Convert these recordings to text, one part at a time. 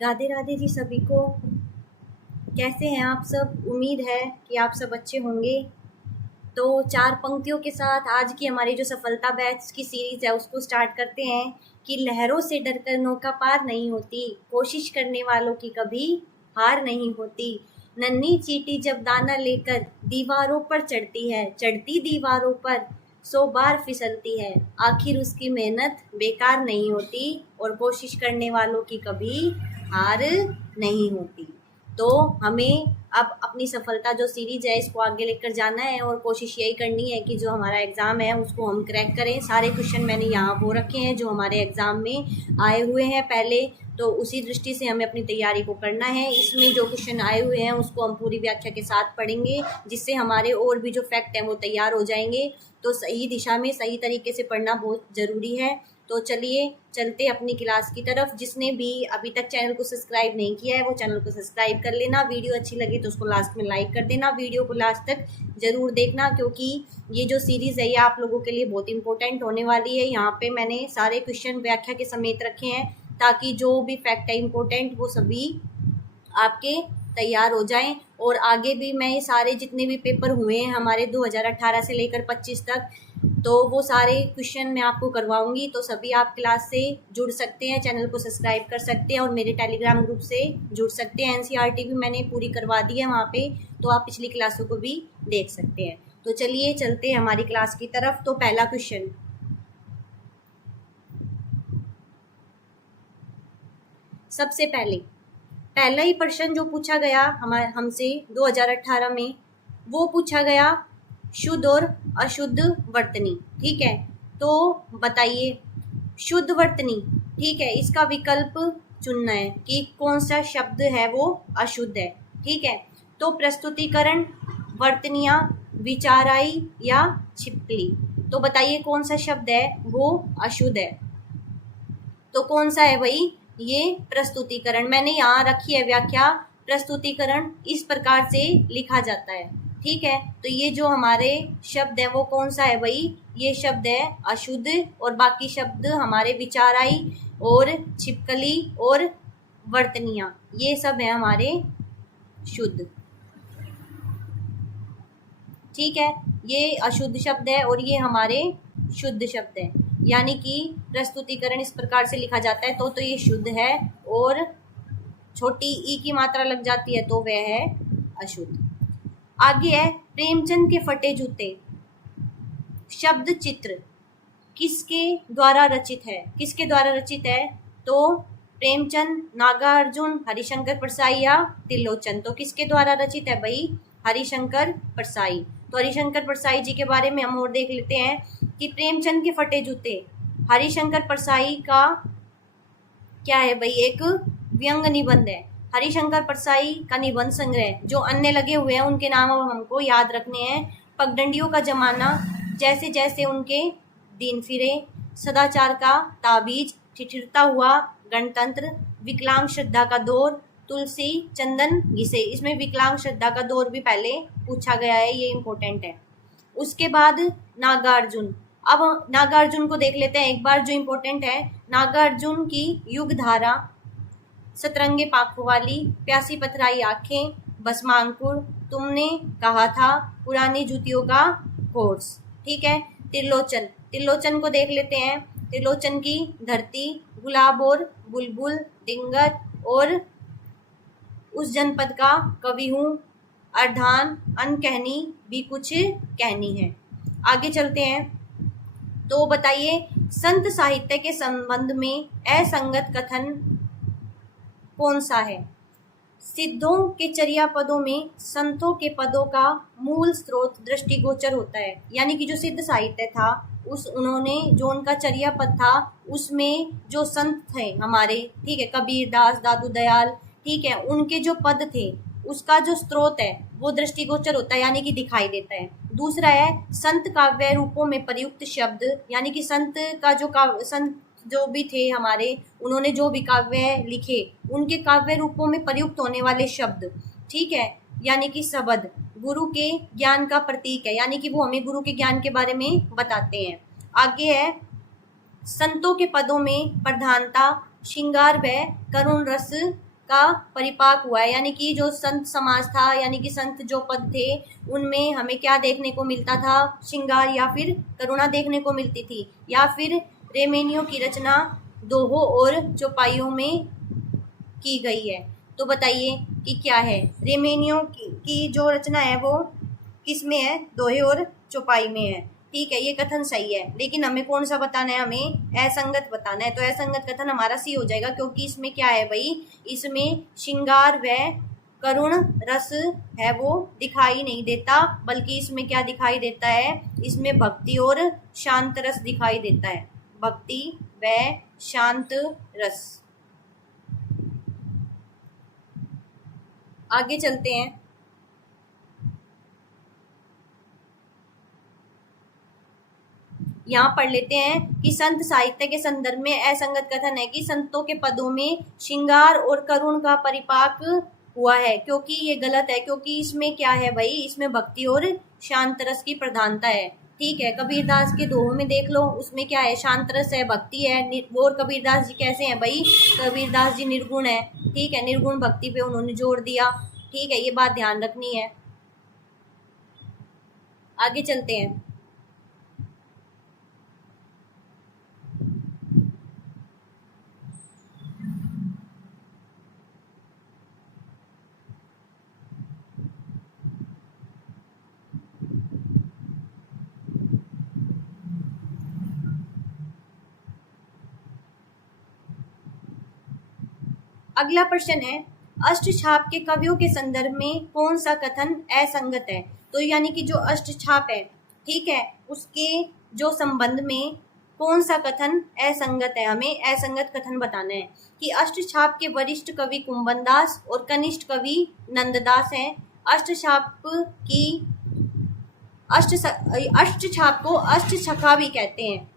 राधे राधे जी सभी को। कैसे हैं आप सब? उम्मीद है कि आप सब अच्छे होंगे। तो 4 पंक्तियों के साथ आज की हमारी जो सफलता बैच की सीरीज है उसको स्टार्ट करते हैं कि लहरों से डरकर नौका पार नहीं होती, कोशिश करने वालों की कभी हार नहीं होती। नन्ही चींटी जब दाना लेकर दीवारों पर चढ़ती है, चढ़ती दीवारों पर 100 बार फिसलती है, आखिर उसकी मेहनत बेकार नहीं होती और कोशिश करने वालों की कभी हार नहीं होती। तो हमें अब अपनी सफलता जो सीरीज है इसको आगे लेकर जाना है और कोशिश यही करनी है कि जो हमारा एग्ज़ाम है उसको हम क्रैक करें। सारे क्वेश्चन मैंने यहाँ वो रखे हैं जो हमारे एग्ज़ाम में आए हुए हैं पहले, तो उसी दृष्टि से हमें अपनी तैयारी को करना है। इसमें जो क्वेश्चन आए हुए हैं उसको हम पूरी व्याख्या के साथ पढ़ेंगे, जिससे हमारे और भी जो फैक्ट हैं वो तैयार हो जाएंगे। तो सही दिशा में सही तरीके से पढ़ना बहुत ज़रूरी है। तो चलिए चलते अपनी क्लास की तरफ। जिसने भी अभी तक चैनल को सब्सक्राइब नहीं किया है वो चैनल को सब्सक्राइब कर लेना। वीडियो अच्छी लगी तो उसको लास्ट में लाइक कर देना। वीडियो को लास्ट तक ज़रूर देखना, क्योंकि ये जो सीरीज़ है ये आप लोगों के लिए बहुत इंपॉर्टेंट होने वाली है। यहाँ पे मैंने सारे क्वेश्चन व्याख्या के समेत रखे हैं ताकि जो भी फैक्ट है इम्पोर्टेंट वो सभी आपके तैयार हो जाएं। और आगे भी मैं सारे जितने भी पेपर हुए हैं हमारे 2018 से लेकर 25 तक, तो वो सारे क्वेश्चन मैं आपको करवाऊंगी। तो सभी आप क्लास से जुड़ सकते हैं, चैनल को सब्सक्राइब कर सकते हैं और मेरे टेलीग्राम ग्रुप से जुड़ सकते हैं। एनसीईआरटी भी मैंने पूरी करवा दी है वहाँ पे, तो आप पिछली क्लासों को भी देख सकते हैं। तो चलिए चलते हैं हमारी क्लास की तरफ। तो पहला क्वेश्चन, सबसे पहला ही प्रश्न जो पूछा गया हमसे 2018 में, वो पूछा गया शुद्ध और अशुद्ध वर्तनी। ठीक है, तो बताइए शुद्ध वर्तनी, ठीक है, इसका विकल्प चुनना है कि कौन सा शब्द है वो अशुद्ध है। ठीक है, तो प्रस्तुतिकरण, वर्तनियाँ, विचाराई या छिपकली। तो बताइए कौन सा शब्द है वो अशुद्ध है। तो कौन सा है भाई? ये प्रस्तुतिकरण। मैंने यहाँ रखी है व्याख्या। प्रस्तुतिकरण इस प्रकार से लिखा जाता है। ठीक है, तो ये जो हमारे शब्द है वो कौन सा है भाई? ये शब्द है अशुद्ध, और बाकी शब्द हमारे विचाराई और छिपकली और वर्तनियाँ, ये सब है हमारे शुद्ध। ठीक है, ये अशुद्ध शब्द है और ये हमारे शुद्ध शब्द है। यानी कि प्रस्तुतिकरण इस प्रकार से लिखा जाता है तो ये शुद्ध है, और छोटी ई की मात्रा लग जाती है तो वह है अशुद्ध। आगे है प्रेमचंद के फटे जूते। शब्द चित्र किसके द्वारा रचित है? किसके द्वारा रचित है? तो प्रेमचंद, नागार्जुन, हरिशंकर परसाई या त्रिलोचन। तो किसके द्वारा रचित है भाई? हरिशंकर परसाई। तो हरिशंकर परसाई जी के बारे में हम और देख लेते हैं कि प्रेमचंद के फटे जूते हरिशंकर परसाई का क्या है भाई? एक व्यंग निबंध है। हरिशंकर परसाई का निबंध संग्रह, जो अन्य लगे हुए हैं उनके नाम अब हमको याद रखने हैं। पगडंडियों का जमाना, जैसे जैसे उनके दिन फिरे, सदाचार का ताबीज, ठिठुरता हुआ गणतंत्र, विकलांग श्रद्धा का दौर, तुलसी चंदन घिसे। इसमें विकलांग श्रद्धा का दौर भी पहले पूछा गया है, ये इम्पोर्टेंट है। उसके बाद नागार्जुन। अब नागार्जुन को देख लेते हैं एक बार, जो इम्पोर्टेंट है। नागार्जुन की युग धारा, सतरंगे पाखों वाली, प्यासी पथराई आंखें, भस्मांकुर, तुमने कहा था, पुरानी जूतियों का कोर्स। ठीक है, त्रिलोचन को देख लेते हैं। त्रिलोचन की धरती, गुलाब और बुलबुल, दिंगत और उस जनपद का कवि हूँ, अर्धान, अनकहनी भी कुछ कहनी है। आगे चलते हैं। तो बताइए संत साहित्य के संबंध में असंगत कथन कौन सा है? सिद्धों के चर्या पदों में संतों के पदों का मूल स्रोत दृष्टिगोचर होता है। यानी कि जो सिद्ध साहित्य था उन्होंने जो उनका चर्या पद था उसमें जो संत थे हमारे, ठीक है, कबीर दास, दादू दयाल, ठीक है, उनके जो पद थे उसका जो स्रोत है वो दृष्टिगोचर होता है, यानी कि दिखाई देता है। दूसरा है संत काव्य रूपों में प्रयुक्त शब्द, यानी कि संत का जो संत जो भी थे हमारे, उन्होंने जो भी काव्य लिखे उनके काव्य रूपों में प्रयुक्त होने वाले शब्द, ठीक है, यानी कि शब्द गुरु के ज्ञान का प्रतीक है, यानी कि वो हमें गुरु के ज्ञान के बारे में बताते हैं। आगे है संतों के पदों में प्रधानता, श्रृंगार व करुण रस का परिपाक हुआ है, यानी कि जो संत समाज था, यानी कि संत जो पद थे, उनमें हमें क्या देखने को मिलता था, श्रृंगार या फिर करुणा देखने को मिलती थी, या फिर रेमेनियों की रचना दोहों और चौपाइयों में की गई है। तो बताइए कि क्या है, रेमेनियों की जो रचना है वो किस में है, दोहे और चौपाई में है। ठीक है, ये कथन सही है, लेकिन हमें कौन सा बताना है, हमें असंगत बताना है। तो असंगत कथन हमारा सी हो जाएगा, क्योंकि इसमें क्या है भाई, इसमें श्रृंगार व करुण रस है वो दिखाई नहीं देता, बल्कि इसमें क्या दिखाई देता है, इसमें भक्ति और शांत रस दिखाई देता है, भक्ति व शांत रस। आगे चलते हैं। यहाँ पढ़ लेते हैं कि संत साहित्य के संदर्भ में असंगत कथन है कि संतों के पदों में श्रृंगार और करुण का परिपाक हुआ है, क्योंकि ये गलत है, क्योंकि इसमें क्या है भाई, इसमें भक्ति और शांत रस की प्रधानता है। ठीक है, कबीरदास के दोहों में देख लो, उसमें क्या है, शांत रस है, भक्ति है। और कबीरदास जी कैसे हैं भाई, कबीरदास जी निर्गुण है। ठीक है, निर्गुण भक्ति पे उन्होंने जोर दिया। ठीक है, ये बात ध्यान रखनी है। आगे चलते हैं। अगला प्रश्न है, अष्टछाप के कवियों के संदर्भ में कौन सा कथन असंगत है। तो यानी कि जो अष्टछाप है, ठीक है, उसके जो संबंध में कौन सा कथन असंगत है, हमें असंगत कथन बताना है कि अष्टछाप के वरिष्ठ कवि कुंभनदास और कनिष्ठ कवि नंददास हैं। अष्टछाप की अष्टछाप को अष्टछखा भी कहते हैं।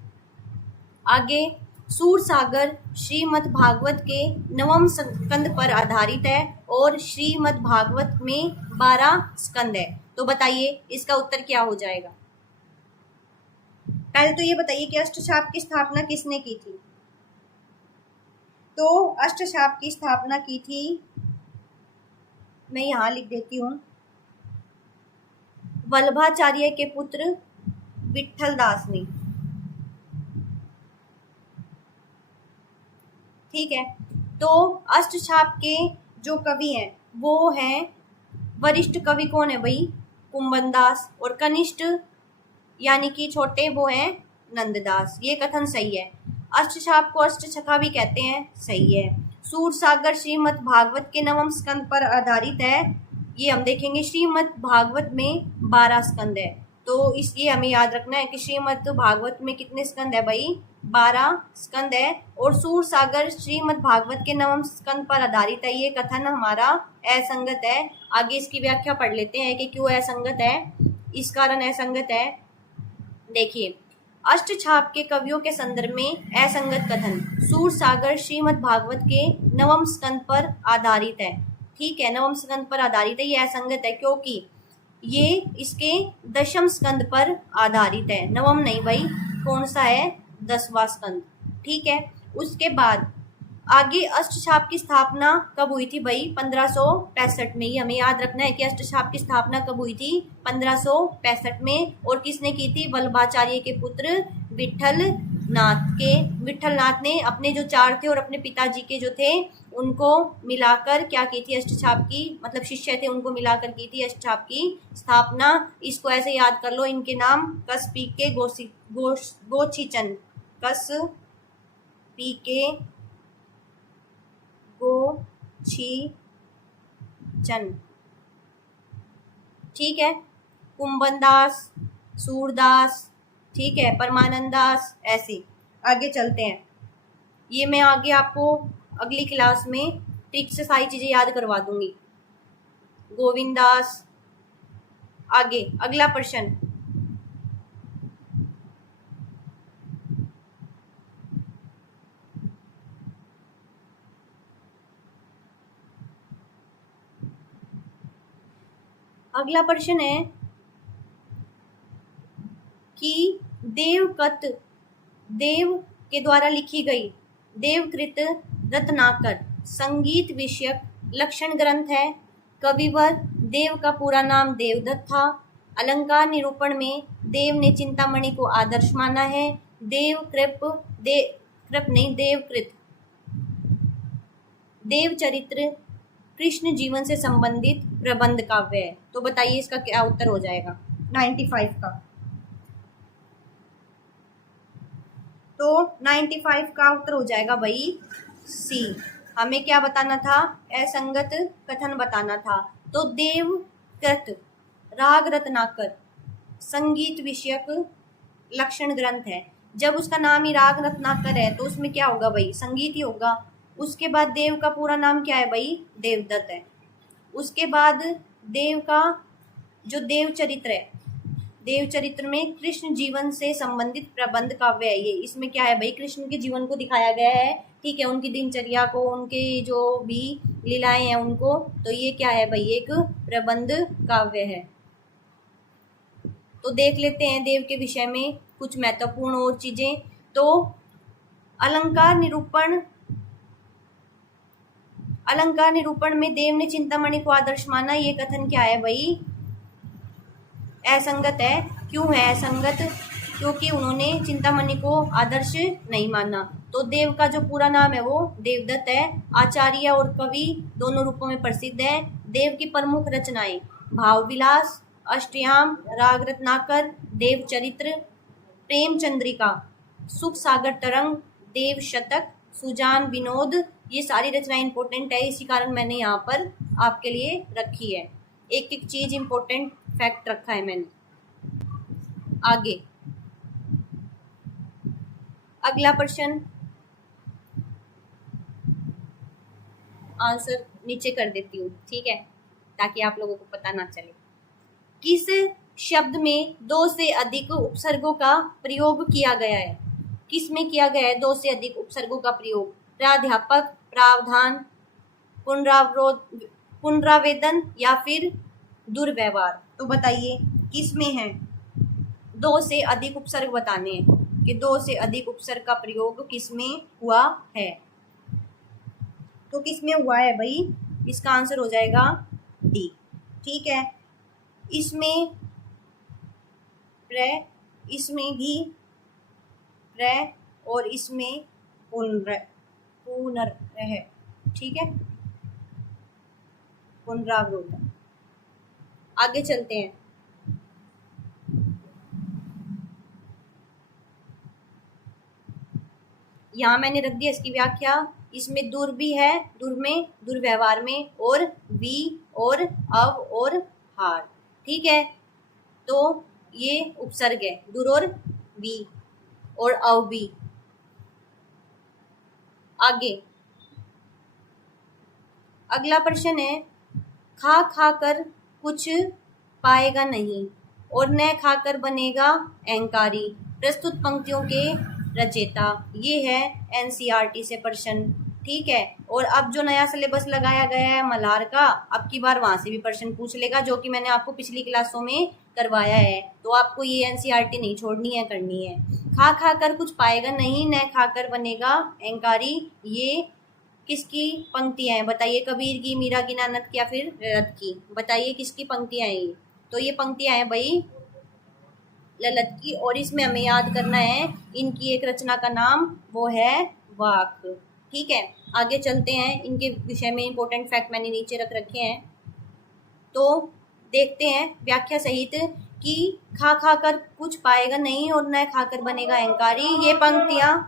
आगे, सूरसागर श्रीमद् भागवत के नवम स्कंद पर आधारित है और श्रीमद् भागवत में 12 स्कंद है। तो बताइए इसका उत्तर क्या हो जाएगा। पहले तो ये बताइए कि अष्टछाप की स्थापना किसने की थी। तो अष्टछाप की स्थापना की थी, मैं यहां लिख देती हूँ, वल्लभाचार्य के पुत्र विठल दास ने। ठीक है, तो अष्टछाप के जो कवि हैं वो हैं, वरिष्ठ कवि कौन है भाई, कुंभनदास, और कनिष्ठ यानी कि छोटे वो हैं नंददास। ये कथन सही है। अष्टछाप को अष्टछखा भी कहते हैं, सही है। सूरसागर श्रीमद् भागवत के नवम स्कंद पर आधारित है, ये हम देखेंगे। श्रीमद् भागवत में 12 स्कंद है, तो इसलिए हमें याद रखना है कि श्रीमद् भागवत में कितने स्कंद है भाई, 12 स्कंद है। और सूरसागर श्रीमद् भागवत के नवम स्कंद पर आधारित है, ये कथन हमारा असंगत है। आगे इसकी व्याख्या पढ़ लेते हैं कि क्यों असंगत है, इस कारण असंगत है। देखिए, अष्टछाप के कवियों के संदर्भ में असंगत कथन, सूरसागर श्रीमद् भागवत के नवम स्कंद पर आधारित है। ठीक है, नवम स्कंद पर आधारित है, ये असंगत है क्योंकि ये इसके दशम स्कंद पर आधारित है। नवम नहीं भाई, कौन सा है, 10वां स्कंद। ठीक है, उसके बाद आगे अष्टछाप की स्थापना कब हुई थी भाई, 1565 में। ही हमें याद रखना है कि अष्टछाप की स्थापना कब हुई थी, 1565 में। और किसने की थी, वल्लभाचार्य के पुत्र विठल नाथ ने अपने जो 4 थे और अपने पिताजी के जो थे उनको मिलाकर क्या की थी, अष्टछाप की, मतलब शिष्य थे उनको मिलाकर की थी अष्टछाप की स्थापना। इसको ऐसे याद कर लो, इनके नाम कस पी के गोचीचन, कस पी के गोचीचन। ठीक है, कुंभनदास, सूरदास, ठीक है, परमानंद दास, ऐसे। आगे चलते हैं, ये मैं आगे आपको अगली क्लास में ट्रिक से सारी चीजें याद करवा दूंगी। गोविंदास। आगे अगला प्रश्न, अगला प्रश्न है कि देव के द्वारा लिखी गई देवकृत रत्नाकर संगीत विषयक लक्षण ग्रंथ है। कविवर देव का पूरा नाम देवदत्त था। अलंकार निरूपण में देव ने चिंतामणि को आदर्श माना है। देवकृत देवचरित्र कृष्ण जीवन से संबंधित प्रबंध काव्य है। तो बताइए इसका क्या उत्तर हो जाएगा 95 का। तो 95 का उत्तर हो जाएगा भाई सी। हमें क्या बताना था? असंगत कथन बताना था। तो देवकृत राग रत्नाकर संगीत विषयक लक्षण ग्रंथ है। जब उसका नाम ही राग रत्नाकर है तो उसमें क्या होगा भाई? संगीत ही होगा। उसके बाद देव का पूरा नाम क्या है भाई? देवदत्त है। उसके बाद देव का जो देवचरित्र है, देवचरित्र में कृष्ण जीवन से संबंधित प्रबंध काव्य है ये। इसमें क्या है भाई? कृष्ण के जीवन को दिखाया गया है, ठीक है, उनकी दिनचर्या को, उनके जो भी लीलाएं हैं उनको। तो ये क्या है भाई? एक प्रबंध काव्य है। तो देख लेते हैं देव के विषय में कुछ महत्वपूर्ण और चीजें। तो अलंकार निरूपण में देव ने चिंतामणि को आदर्श माना, ये कथन क्या है भाई? असंगत है। क्यों है असंगत? क्योंकि उन्होंने चिंतामणि को आदर्श नहीं माना। तो देव का जो पूरा नाम है वो देवदत्त है। आचार्य और कवि दोनों रूपों में प्रसिद्ध है। देव की प्रमुख रचनाएं भाव विलास, अष्टयाम, राग रत्नाकर, देवचरित्र, प्रेम चंद्रिका, सुख सागर तरंग, देव शतक, सुजान विनोद, ये सारी रचनाएं इंपॉर्टेंट है। इसी कारण मैंने यहाँ पर आपके लिए रखी है। एक एक चीज इंपॉर्टेंट फैक्ट रखा है मैंने। आगे अगला प्रश्न, आंसर नीचे कर देती हूँ, ठीक है, ताकि आप लोगों को पता ना चले। किस शब्द में दो से अधिक उपसर्गों का प्रयोग किया गया है? किस में किया गया है दो से अधिक उपसर्गों का प्रयोग? प्राध्यापक, प्रावधान, पुनरावेदन या फिर दुर्व्यवहार? तो बताइए किस में है? दो से अधिक उपसर्ग बताने हैं कि दो से अधिक उपसर्ग का प्रयोग किस में हुआ है। तो किस में हुआ है भाई? इसका आंसर हो जाएगा डी, ठीक है। इसमें प्र, इसमें भी प्र और इसमें पुनर्रह, ठीक है, पुनरावृत्त। आगे चलते हैं। यहाँ मैंने रख दिया इसकी व्याख्या। इसमें दुर भी है, दुर में दुर्व्यवहार में, और वी और अव और हार, ठीक है। तो ये उपसर्ग है, दुर और वी और अव भी। आगे अगला प्रश्न है, खा खाकर कुछ पाएगा नहीं और न खाकर बनेगा अहंकारी, प्रस्तुत पंक्तियों के रचयिता। ये है एनसीईआरटी से प्रश्न, ठीक है। और अब जो नया सिलेबस लगाया गया है मल्हार का, अब की बार वहां से भी प्रश्न पूछ लेगा, जो कि मैंने आपको पिछली क्लासों में करवाया है। तो आपको ये एनसीईआरटी नहीं छोड़नी है, करनी है। खा खाकर कुछ पाएगा नहीं, न खाकर बनेगा अहंकारी, ये किसकी पंक्तियां हैं? बताइए, कबीर की, मीरा की, नानक की या फिर ललित की? बताइए किसकी पंक्तियां हैं ये? तो ये पंक्तियां हैं भाई ललित की। और इसमें हमें याद करना है इनकी एक रचना का नाम, वो है वाक, ठीक है। आगे चलते हैं, इनके विषय में इंपॉर्टेंट फैक्ट मैंने नीचे रख रखे हैं। तो देखते हैं व्याख्या सहित कि खा खाकर कुछ पाएगा नहीं और न खाकर बनेगा अहंकारी, ये पंक्तियां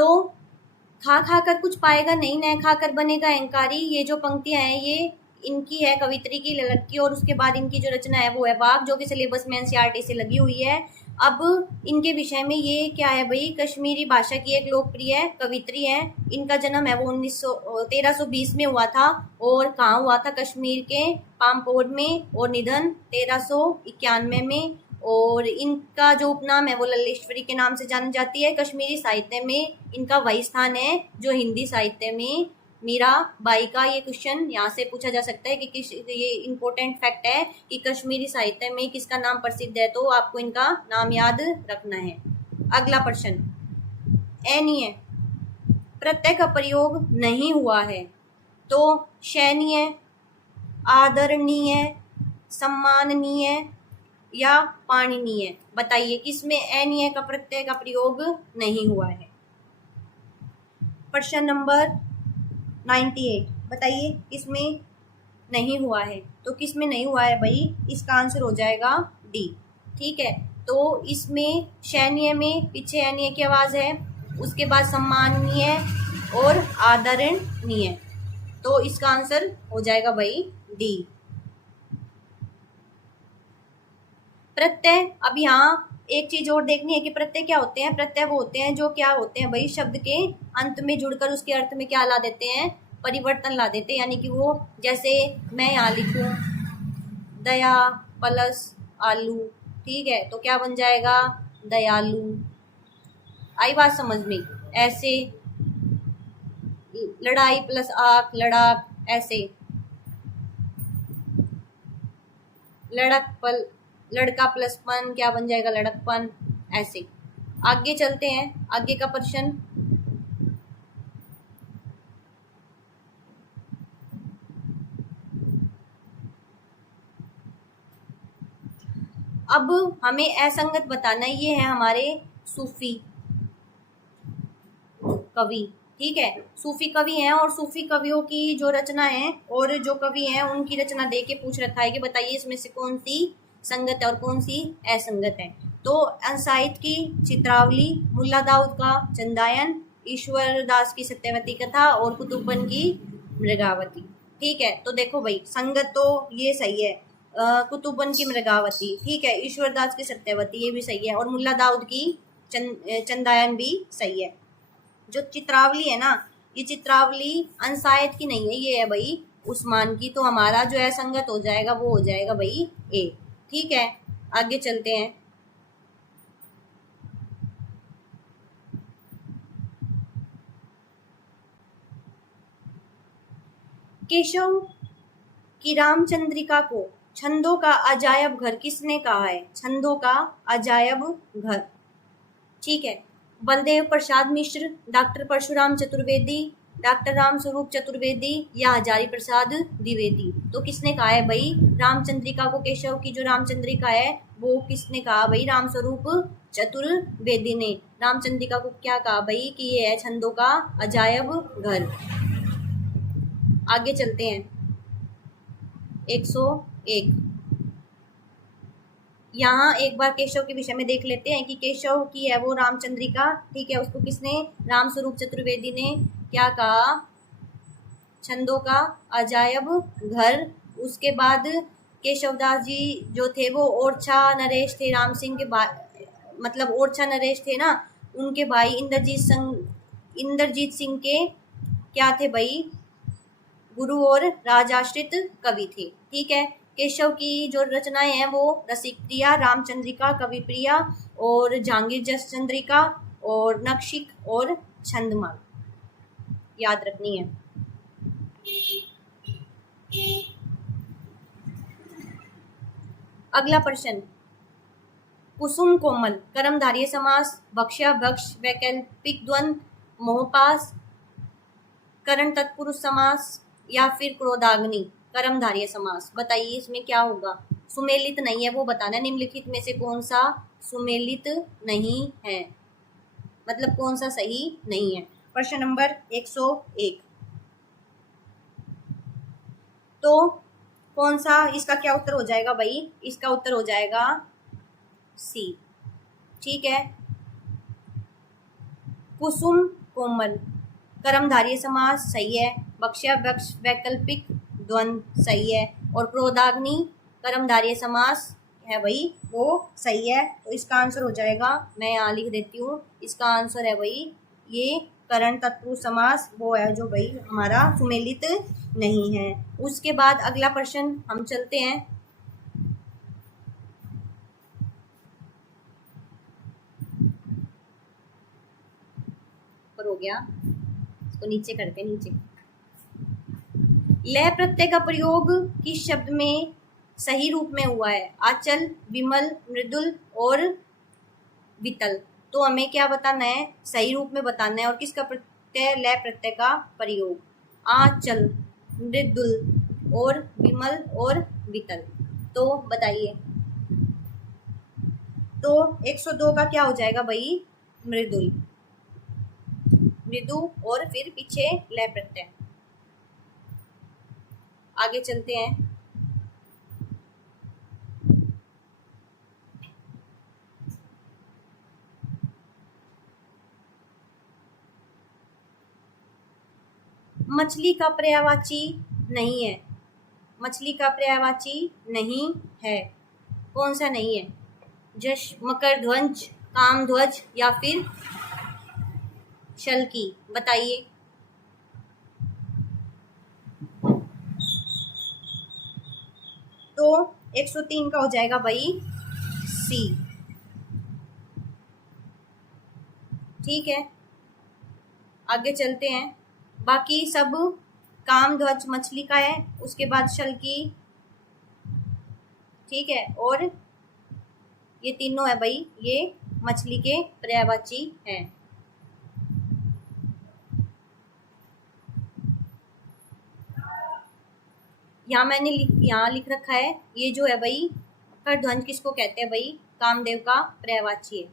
तो खा खा कर कुछ पाएगा नहीं, न खाकर बनेगा अहंकारी। ये जो पंक्तियां हैं ये इनकी है कवित्री की, ललत की, और उसके बाद इनकी जो रचना है वो है वाक, जो कि सिलेबस में एनसीईआरटी से लगी हुई है। अब इनके विषय में ये क्या है भाई, कश्मीरी भाषा की एक लोकप्रिय कवित्री है। इनका जन्म है वो 1320 में हुआ था, और कहाँ हुआ था, कश्मीर के पामपोर में, और निधन 1391 में। और इनका जो उपनाम है वो लल्लेश्वरी के नाम से जानी जाती है। कश्मीरी साहित्य में इनका वही स्थान है जो हिंदी साहित्य में मीरा बाई का। ये क्वेश्चन यहाँ से पूछा जा सकता है कि किस, ये इम्पोर्टेंट फैक्ट है कि कश्मीरी साहित्य में किसका नाम प्रसिद्ध है, तो आपको इनका नाम याद रखना है। अगला प्रश्न, अनीय प्रत्यय का प्रयोग नहीं हुआ है, तो शयनीय, आदरणीय, सम्माननीय या पाणनीय। बताइए किसमें अनीय का प्रत्यय का प्रयोग नहीं हुआ है। प्रश्न नंबर 98, बताइए किसमें नहीं हुआ है, तो किसमें नहीं हुआ है भाई, इसका आंसर हो जाएगा डी। ठीक है, तो इसमें शयनीय में पीछे अनीय की आवाज है, उसके बाद सम्माननीय और आदरणीय, तो इसका आंसर हो जाएगा भाई डी। प्रत्यय, अब यहाँ एक चीज और देखनी है कि प्रत्यय क्या होते हैं। प्रत्यय वो होते हैं जो क्या होते हैं भाई, शब्द के अंत में जुड़कर उसके अर्थ में क्या ला देते हैं, परिवर्तन ला देते हैं। यानी कि वो, जैसे मैं यहाँ लिखूं दया प्लस आलू, ठीक है, तो क्या बन जाएगा, दयालु। आई बात समझ में। ऐसे लड़ाई प्लस आक, लड़ाक, ऐसे लड़का प्लस पन, क्या बन जाएगा, लड़कपन। ऐसे आगे चलते हैं, आगे का प्रश्न, अब हमें असंगत बताना है। ये है हमारे सूफी कवि, ठीक है, सूफी कवि हैं, और सूफी कवियों की जो रचना है और जो कवि हैं उनकी रचना दे के पूछ रखा है कि बताइए इसमें से कौन सी संगत है और कौन सी असंगत है। तो अंसाइत की चित्रावली, मुल्ला दाऊद का चंदायन, ईश्वर दास की सत्यवती कथा और कुतुबन की मृगावती। ठीक है, तो देखो भाई संगत तो ये सही है, कुतुबन की मृगावती, ठीक है, ईश्वर दास की सत्यवती ये भी सही है, और मुल्ला दाऊद की चंदायन भी सही है। जो चित्रावली है ना, ये चित्रावली अंसायत की नहीं है, ये है भाई उस्मान की, तो हमारा जो है संगत हो जाएगा वो हो जाएगा भाई ए। ठीक है, आगे चलते हैं। केशव की रामचंद्रिका को छंदों का अजायब घर किसने कहा है, छंदों का अजायब घर। ठीक है, बलदेव प्रसाद मिश्र, डॉक्टर परशुराम चतुर्वेदी, डॉक्टर राम स्वरूप चतुर्वेदी या हजारी प्रसाद द्विवेदी। तो किसने कहा है भाई रामचंद्रिका को, केशव की जो रामचंद्रिका है वो किसने कहा भाई, राम स्वरूप चतुर्वेदी ने। रामचंद्रिका को क्या कहा भाई कि ये है छंदों का अजायब घर। आगे चलते हैं, 101। यहाँ एक बार केशव के विषय में देख लेते हैं कि केशव की है वो रामचंद्रिका, ठीक है, उसको किसने, राम स्वरूप चतुर्वेदी ने क्या कहा, छंदों का अजायब घर। उसके बाद केशवदास जी जो थे वो ओरछा नरेश थे, राम सिंह के मतलब ओरछा नरेश थे ना, उनके भाई इंद्रजीत सिंह के क्या थे भाई, गुरु और राजाश्रित कवि थे। ठीक है, केशव की जो रचनाएं हैं वो रसिकप्रिया, रामचंद्रिका, कविप्रिया और जहांगीर जसचंद्रिका और नक्शिक और छंदमाल याद रखनी है। अगला प्रश्न, कुसुम कोमल कर्मधारय समास, भक्ष्य भक्ष वैकल्पिक द्वंद, मोहपास करण तत्पुरुष समास या फिर क्रोधाग्नि कर्मधारय समास। बताइए इसमें क्या होगा, सुमेलित नहीं है वो बताना, निम्नलिखित में से कौन सा सुमेलित नहीं है, मतलब कौन सा सही नहीं है। प्रश्न नंबर 101, तो कौन सा, इसका क्या उत्तर हो जाएगा भाई, इसका उत्तर हो जाएगा सी। ठीक है, कुसुम कोमल, कर्मधारय समास सही है, बक्ष्या बक्ष वैकल्पिक द्वंद्व सही है, और क्रोधाग्नि कर्मधारय समास है भाई वो सही है। तो इसका आंसर हो जाएगा, मैं यहाँ लिख देती हूँ, इसका आंसर है भाई ये करण तत्पुरुष समास वो है जो भाई हमारा सुमेलित नहीं है। उसके बाद अगला प्रश्न हम चलते हैं। पर हो गया, इसको नीचे करते, नीचे। लय प्रत्यय का प्रयोग किस शब्द में सही रूप में हुआ है? आचल, विमल, मृदुल और वितल। तो हमें क्या बताना है? सही रूप में बताना है। और किसका प्रत्यय? लय प्रत्यय का प्रयोग। आचल, मृदुल और विमल और वितल। तो बताइए। तो 102 का क्या हो जाएगा भाई? मृदुल, मृदु और फिर पीछे लय प्रत्यय। आगे चलते हैं। मछली का पर्यायवाची नहीं है। मछली का पर्यायवाची नहीं है। कौन सा नहीं है? जश, मकर ध्वज, काम ध्वज या फिर शल्की। बताइए। तो 103 का हो जाएगा भाई सी। ठीक है, आगे चलते हैं। बाकी सब काम ध्वज मछली का है, उसके बाद शल्की, ठीक है, और ये तीनों है भाई ये मछली के पर्यायवाची हैं। यहाँ मैंने यहाँ लिख रखा है, ये जो है भाई मकर ध्वज किसको कहते हैं भाई? कामदेव का पर्यायवाची है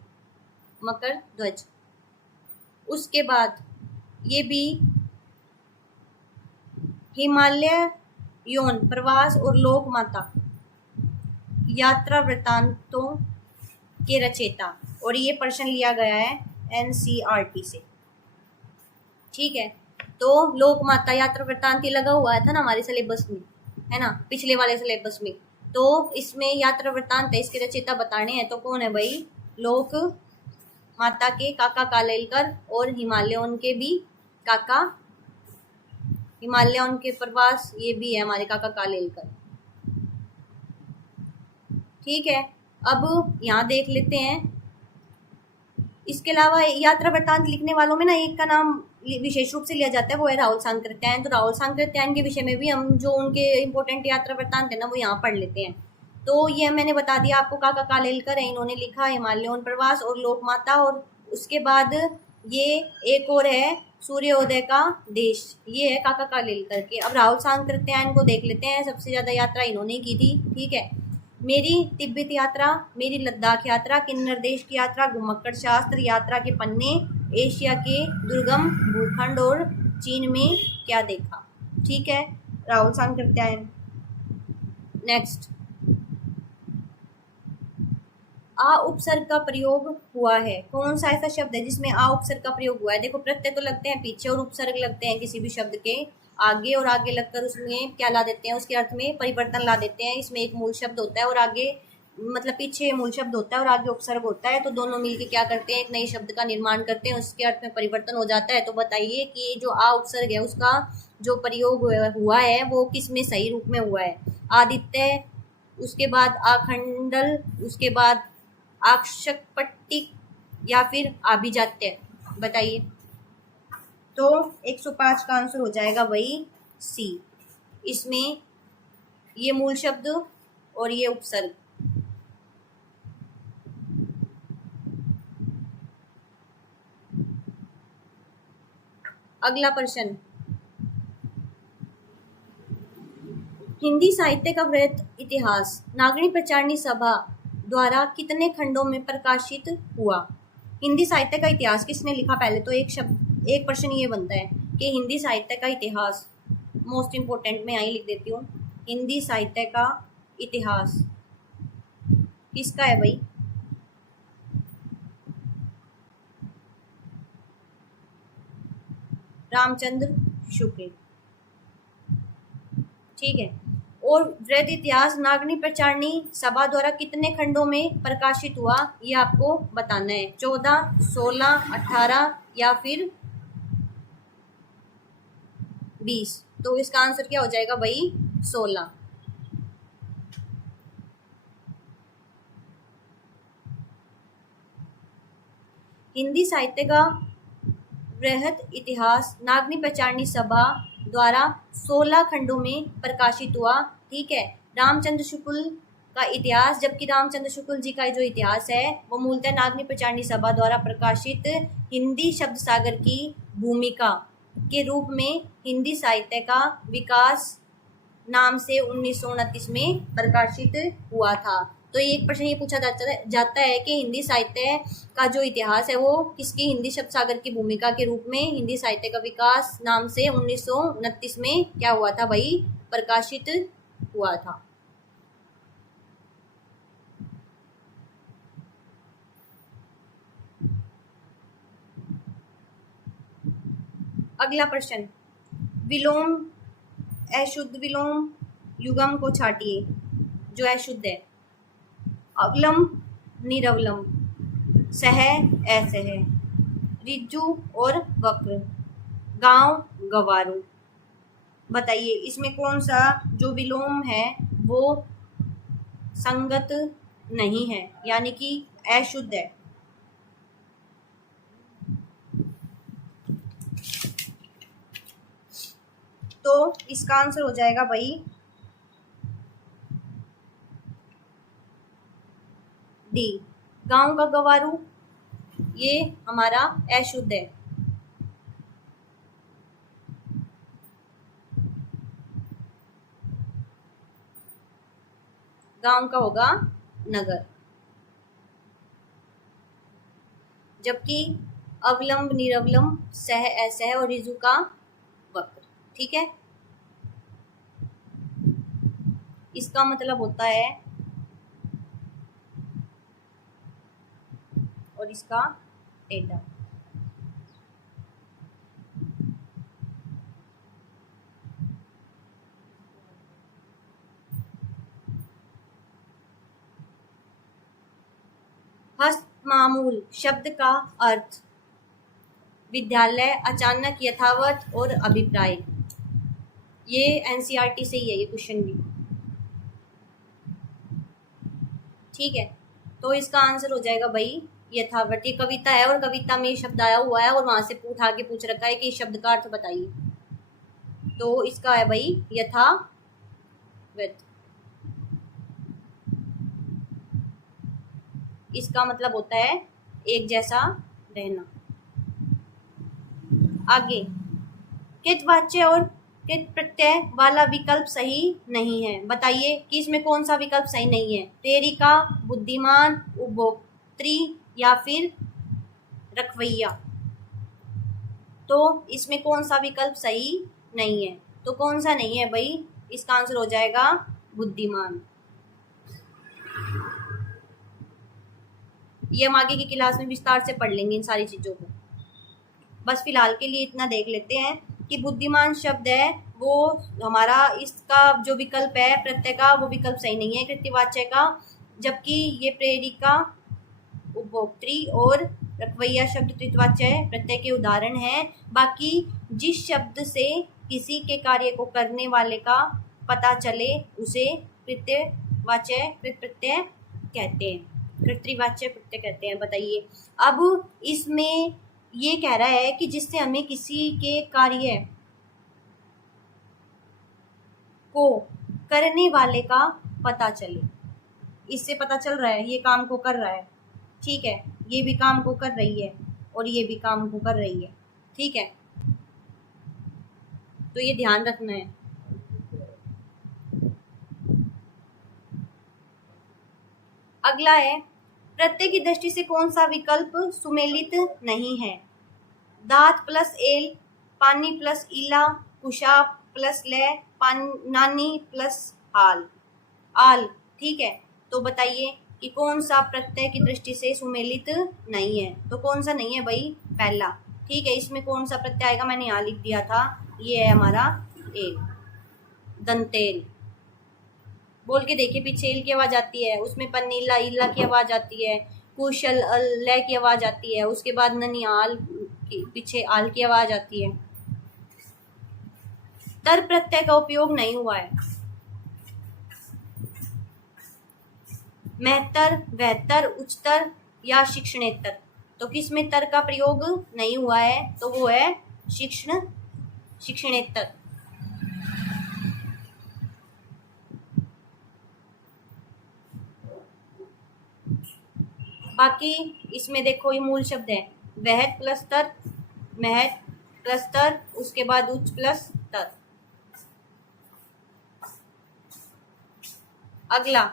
मकर ध्वज। उसके बाद ये भी हिमालय यौन प्रवास और लोक माता यात्रा वृत्तांतों के रचयिता, और ये प्रश्न लिया गया है NCERT से। ठीक है, तो लोक माता यात्रा वृत्तांत लगा हुआ था ना हमारे सिलेबस में, है ना, पिछले वाले सिलेबस में। तो इसमें यात्रा वृत्तांत है, इसके रचयिता बताने हैं। तो कौन है भाई? लोक माता के काका कालेलकर और हिमालयन के भी काका, हिमालयन के प्रवास ये भी है हमारे काका कालेलकर। ठीक है, अब यहाँ देख लेते हैं। इसके अलावा यात्रा वृत्तांत लिखने वालों में ना एक का नाम विशेष रूप से लिया जाता है, वो है राहुल सांकृत्यायन। तो राहुल सांकृत्यायन के विषय में भी हम जो उनके इम्पोर्टेंट यात्रा वृत्तांत है ना वो यहाँ पढ़ लेते हैं। तो ये मैंने बता दिया आपको, काका कालेलकर है, इन्होंने लिखा हिमालयन प्रवास और लोकमाता। और उसके बाद ये एक और है सूर्योदय का देश, ये है काका कालेलकर के। अब राहुल सांकृत्यायन को देख लेते हैं, सबसे ज़्यादा यात्रा इन्होंने की थी। ठीक है, मेरी तिब्बत यात्रा, मेरी लद्दाख यात्रा, किन्नर देश की यात्रा, घुमक्कड़ शास्त्र, यात्रा के पन्ने, एशिया के दुर्गम भूखंड और चीन में क्या देखा। ठीक है, राहुल सांकृत्यायन। नेक्स्ट, आ उपसर्ग का प्रयोग हुआ है। कौन सा ऐसा शब्द है जिसमें आ उपसर्ग का प्रयोग हुआ है? देखो, प्रत्यय तो लगते हैं पीछे और उपसर्ग लगते हैं किसी भी शब्द के आगे, और आगे लगकर उसमें क्या ला देते हैं? उसके अर्थ में परिवर्तन ला देते हैं। इसमें एक मूल शब्द होता है और आगे मतलब पीछे मूल शब्द होता है और आगे उपसर्ग होता है। तो दोनों मिलके क्या करते हैं? एक नए शब्द का निर्माण करते हैं, उसके अर्थ में परिवर्तन हो जाता है। तो बताइए कि जो आ उपसर्ग है उसका जो प्रयोग हुआ है वो किस में सही रूप में हुआ है? आदित्य, उसके बाद आखंडल, उसके बाद आक्षकपट्टिक या फिर आभिजात्य। बताइए। तो 105 का आंसर हो जाएगा वही सी। इसमें ये मूल शब्द और ये उपसर्ग। अगला प्रश्न, हिंदी साहित्य का वृहत इतिहास नागरी प्रचारणी सभा द्वारा कितने खंडों में प्रकाशित हुआ? हिंदी साहित्य का इतिहास किसने लिखा? पहले तो एक प्रश्न ये बनता है कि हिंदी साहित्य का इतिहास, मोस्ट इम्पोर्टेंट मैं यहीं लिख देती हूँ, हिंदी साहित्य का इतिहास किसका है भाई? रामचंद्र शुक्ल। ठीक है। और वृहद इतिहास नागनी प्रचारणी सभा द्वारा कितने खंडों में प्रकाशित हुआ, ये आपको बताना है। 14, 16, 18 या फिर 20। तो इसका आंसर क्या हो जाएगा भाई? 16। हिंदी साहित्य का वृहद इतिहास नागनी प्रचारणी सभा द्वारा 16 खंडों में प्रकाशित हुआ। ठीक है। रामचंद्र शुक्ल का इतिहास, जबकि रामचंद्र शुक्ल जी का जो इतिहास है वो मूलतः नागनी प्रचारणी सभा द्वारा प्रकाशित हिंदी शब्द सागर की भूमिका के रूप में हिंदी साहित्य का विकास नाम से 1929 में प्रकाशित हुआ था। तो एक प्रश्न ये पूछा जाता है कि हिंदी साहित्य का जो इतिहास है वो किसकी हिंदी शब्द सागर की भूमिका के रूप में हिंदी साहित्य का विकास नाम से 1929 में क्या हुआ था भाई? प्रकाशित हुआ था। अगला प्रश्न, विलोम अशुद्ध विलोम युगम को छाटिए। जो अशुद्ध है, अवलम निरवलम, सह असह, रिज्जु और वक्र, गांव गवारू। बताइए इसमें कौन सा जो विलोम है वो संगत नहीं है, यानी कि अशुद्ध है। तो इसका आंसर हो जाएगा भाई डी, गांव का गवारू। ये हमारा अशुद्ध है। गांव का होगा नगर, जबकि अवलंब निरवलम, सह असह और रिजु का वक्र। ठीक है। इसका मतलब होता है और इसका टेढ़ा। हस्त मामूल शब्द का अर्थ विद्यालय, अचानक, यथावत और अभिप्राय। ये एनसीईआरटी से ही है ये क्वेश्चन भी। ठीक है। तो इसका आंसर हो जाएगा भाई यथावत। ये कविता है और कविता में शब्द आया हुआ है और वहां से उठा के पूछ रखा है कि शब्द का अर्थ बताइए। तो इसका है भाई यथावत। इसका मतलब होता है एक जैसा रहना। आगे, कृतवाच्य और कृत प्रत्यय वाला विकल्प सही नहीं है। बताइए कि इसमें कौन सा विकल्प सही नहीं है? प्रेरिका, बुद्धिमान, उपभोक्त्री या फिर रखवैया। तो इसमें कौन सा विकल्प सही नहीं है? तो कौन सा नहीं है भाई? इसका आंसर हो जाएगा बुद्धिमान। ये हम आगे की क्लास में विस्तार से पढ़ लेंगे इन सारी चीजों को। बस फिलहाल के लिए इतना देख लेते हैं कि बुद्धिमान शब्द है वो हमारा, इसका जो विकल्प है प्रत्यय का वो विकल्प सही नहीं है कृत्यवाच्य का, जबकि ये प्रेरिका, उपभोक्त्री और रखवैया शब्द कृतवाच्य प्रत्यय के उदाहरण हैं। बाकी जिस शब्द से किसी के कार्य को करने वाले का पता चले उसे कृत्यवाच्य प्रत्यय कहते हैं, कृतवाच्य प्रत्यय कहते हैं। बताइए अब इसमें ये कह रहा है कि जिससे हमें किसी के कार्य को करने वाले का पता चले, इससे पता चल रहा है ये काम को कर रहा है। ठीक है, ये भी काम को कर रही है और ये भी काम को कर रही है। ठीक है, तो ये ध्यान रखना है। अगला है, प्रत्यय की दृष्टि से कौन सा विकल्प सुमेलित नहीं है? दांत प्लस एल, पानी प्लस ईला, कुशाब प्लस ले, नानी प्लस आल। ठीक है, तो बताइए कि कौन सा प्रत्यय की दृष्टि से सुमेलित नहीं है? तो कौन सा नहीं है भाई? पहला। ठीक है, इसमें कौन सा प्रत्यय आएगा, मैंने यहाँ लिख दिया था, ये है हमारा ए, दंतेल। बोल के देखिए, पीछे इल की आवाज आती है, उसमें पन्नीला इला की आवाज आती है, कुशल ल की आवाज आती है, उसके बाद ननियाल पीछे आल की आवाज आती है। तर प्रत्यय का उपयोग नहीं हुआ है। महत्तर, बेहतर, उच्चतर या शिक्षणेतर, तो किसमें तर का प्रयोग नहीं हुआ है, तो वो है शिक्षणेतर। बाकी इसमें देखो, ये मूल शब्द है, वहत प्लस तर, महत प्लस तर, उसके बाद उच्च प्लस तर। अगला,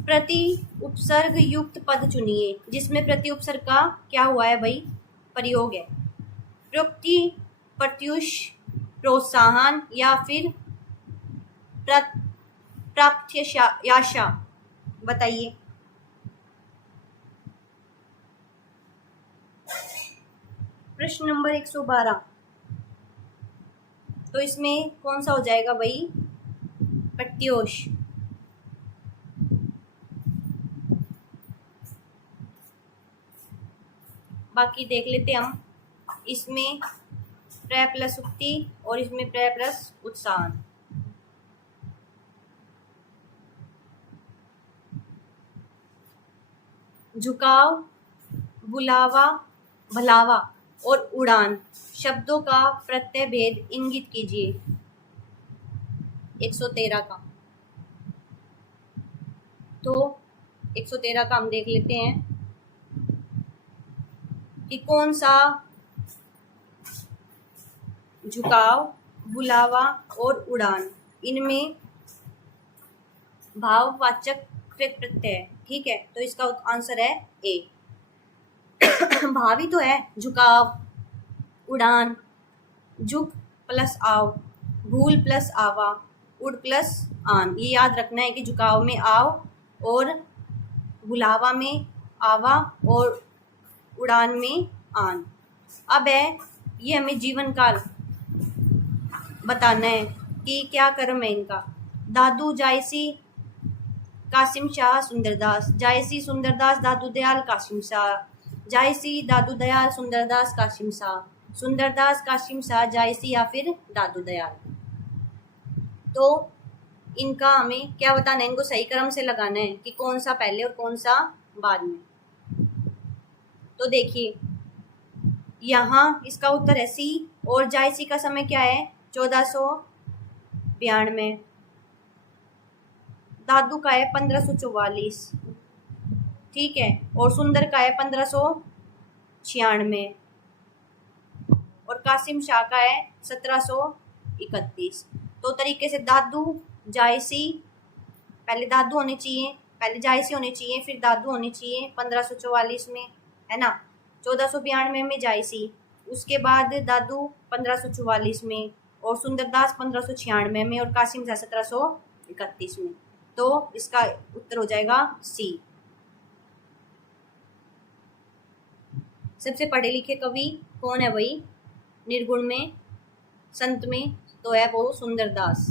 प्रति उपसर्ग युक्त पद चुनिए, जिसमें प्रति उपसर्ग का क्या हुआ है भाई, प्रयोग है। प्रयुक्ति, प्रत्युष, प्रोत्साहन या फिर प्रत्याशा, बताइए। प्रश्न नंबर 112, तो इसमें कौन सा हो जाएगा भाई, प्रत्योष। बाकी देख लेते हम, इसमें प्र प्लस उक्ति और इसमें प्र प्लस उत्साहन। झुकाव, बुलावा, भलावा और उड़ान शब्दों का प्रत्यय भेद इंगित कीजिए। 113 का, तो 113 का हम देख लेते हैं कि कौन सा झुकाव, बुलावा और उड़ान, इनमें भाववाचक प्रत्यय, ठीक है, तो इसका आंसर है ए। भावी तो है, झुकाव, उड़ान, झुक प्लस आव, भूल प्लस आवा, उड़ प्लस आन। ये याद रखना है कि झुकाव में आव और बुलावा में आवा और उड़ान में आन। अब है, ये हमें जीवन काल बताना है कि क्या कर्म है इनका। दादू, जायसी, कासिम शाह, सुंदरदास, जायसी, सुंदरदास, दादू दयाल, कासिम शाह, जायसी, दादू दयाल, सुंदरदास, कासिम शाह, सुंदरदास, कासिम शाह, जायसी या फिर दादू दयाल। तो इनका हमें क्या बताना है, इनको सही क्रम से लगाना है कि कौन सा पहले और कौन सा बाद में। तो देखिए, यहाँ इसका उत्तर है सी, और जायसी का समय क्या है, 1492, दादू का है 1544, ठीक है, और सुंदर का है 1596, और कासिम शाह का है 1731। तो तरीके से दादू, जायसी, पहले दादू होने चाहिए, पहले जायसी होने चाहिए, फिर दादू होने चाहिए 1544 में, है ना, 1492 में जायसी, उसके बाद दादू 1544 में, और सुंदरदास 1596 में, और कासिम शाह 1731 में। तो इसका उत्तर हो जाएगा सी। सबसे पढ़े लिखे कवि कौन है भाई, निर्गुण में, संत में, तो है वो सुंदरदास।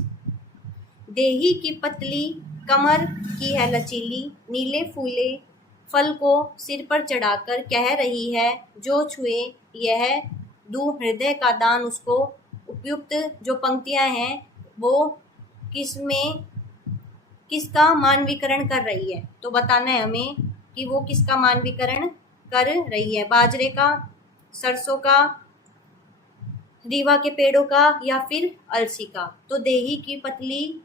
देही की पतली कमर की है लचीली, नीले फूले फल को सिर पर चढ़ाकर कह रही है, जो छुए यह दू हृदय का दान उसको। उपयुक्त जो पंक्तियां हैं वो किसका मानवीकरण कर रही है, तो बताना है हमें कि वो किसका मानवीकरण कर रही है, बाजरे का, सरसों का, रीवा के पेड़ों का या फिर अलसी का। तो देही की पतली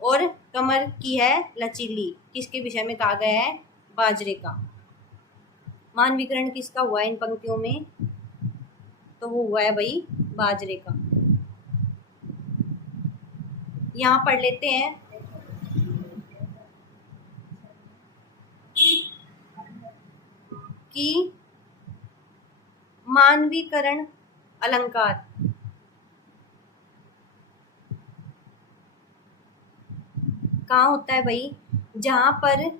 और कमर की है लचीली, किसके विषय में कहा गया है, बाजरे का। मानवीकरण किसका हुआ है इन पंक्तियों में, तो वो हुआ है भाई बाजरे का। यहाँ पढ़ लेते हैं, कि मानवीकरण अलंकार कहाँ होता है भाई, जहां पर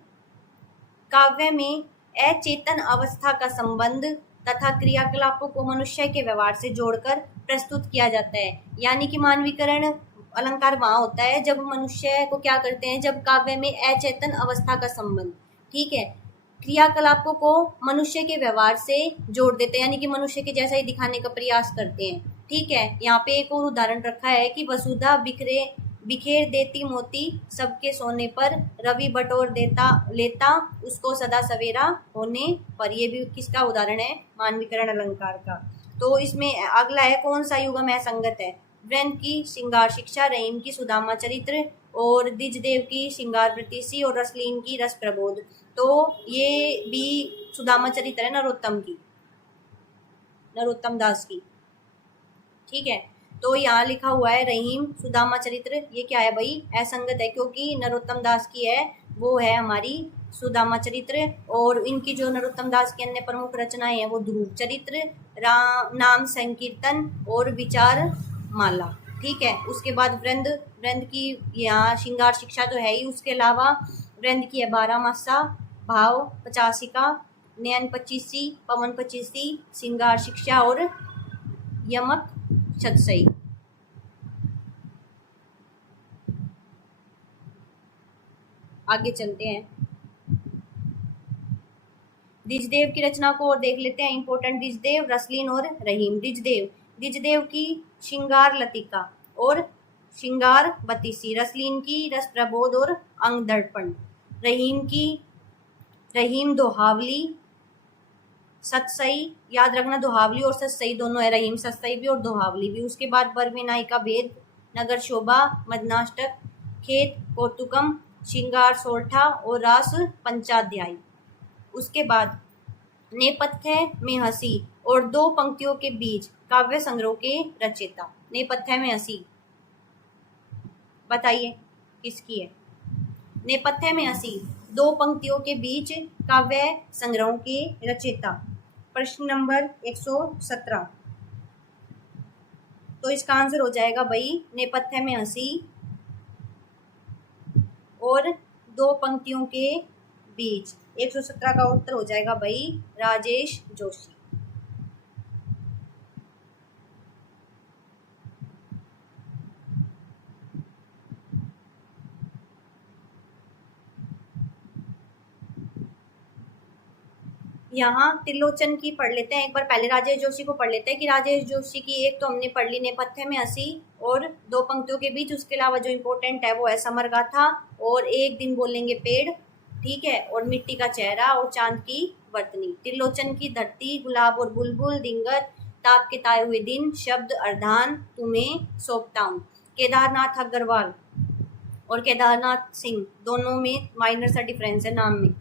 काव्य में अचेतन अवस्था का संबंध तथा क्रियाकलापों को मनुष्य के व्यवहार से जोड़कर प्रस्तुत किया जाता है। यानी कि मानवीकरण अलंकार वहाँ होता है जब मनुष्य को क्या करते हैं, जब काव्य में अचेतन अवस्था का संबंध, ठीक है, क्रियाकलापों को मनुष्य के व्यवहार से जोड़ देते हैं, यानी कि मनुष्य के जैसा ही दिखाने का प्रयास करते हैं। ठीक है, यहाँ पे एक और उदाहरण रखा है कि वसुधा बिखेर देती मोती, सबके सोने पर रवि बटोर देता लेता, उसको सदा सवेरा होने पर। ये भी किसका उदाहरण है, मानवीकरण अलंकार का। तो इसमें अगला है कौन सा युगम असंगत है। वृंद की श्रृंगार शिक्षा, रहीम की सुदामा चरित्र और द्विजदेव की श्रृंगार वृत्तिसी और रसलीन की रस प्रबोध। तो ये भी सुदामा चरित्र है नरोत्तम की, नरोत्तम दास की। ठीक है, तो यहाँ लिखा हुआ है रहीम सुदामा चरित्र, ये क्या है भाई, असंगत है, क्योंकि नरोत्तम दास की है वो है हमारी सुदामा चरित्र। और इनकी जो नरोत्तम दास की अन्य प्रमुख रचनाएं हैं वो ध्रुव चरित्र, नाम संकीर्तन और विचार माला। ठीक है, उसके बाद वृंद की यहाँ श्रृंगार शिक्षा तो है ही, उसके अलावा वृंद की है 12 मासा, भाव 85 का, नयन 25, पवन 25, श्रृंगार शिक्षा और यमक छत्सई। आगे चलते हैं, द्विजदेव की रचना को और देख लेते हैं। इंपोर्टेंट, द्विजदेव, रसलीन और रहीम। द्विजदेव की श्रृंगार लतिका और श्रृंगार बतीसी, रसलीन की रस प्रबोध और अंग दर्पण, रहीम दोहावली सतसई, याद रखना दोहावली और सतसई दोनों है, रहीम सतसई भी और दोहावली भी। उसके बाद बरविनाई का भेद, नगर शोभा, मदनाष्टक, खेत कौतुकम, श्रृंगार सोरठा और रास पंचाध्यायी। उसके बाद नेपथ्य में हंसी और 2 पंक्तियों के बीच, काव्य संग्रह के रचयिता। नेपथ्य में हंसी बताइए किसकी है, नेपथ्य में हंसी 2 पंक्तियों के बीच, काव्य संग्रहों के रचयिता। प्रश्न नंबर 117, तो इसका आंसर हो जाएगा भाई नेपथ्य में हंसी और 2 पंक्तियों के बीच। 117 का उत्तर हो जाएगा भाई राजेश जोशी। यहाँ त्रिलोचन की पढ़ लेते हैं एक बार, पहले राजेश जोशी को पढ़ लेते हैं कि राजेश जोशी की एक तो हमने पढ़ ली नेपथ्य में हंसी और 2 पंक्तियों के बीच। उसके अलावा जो इम्पोर्टेंट है वो है समर गाथा और एक दिन बोलेंगे पेड़, ठीक है, और मिट्टी का चेहरा और चांद की वर्तनी। त्रिलोचन की धरती, गुलाब और बुलबुल, दिंगत, ताप के ताए हुए दिन, शब्द अर्धान, तुम्हें सौंपता हूँ। केदारनाथ अग्रवाल और केदारनाथ सिंह दोनों में माइनर सा डिफरेंस है नाम में।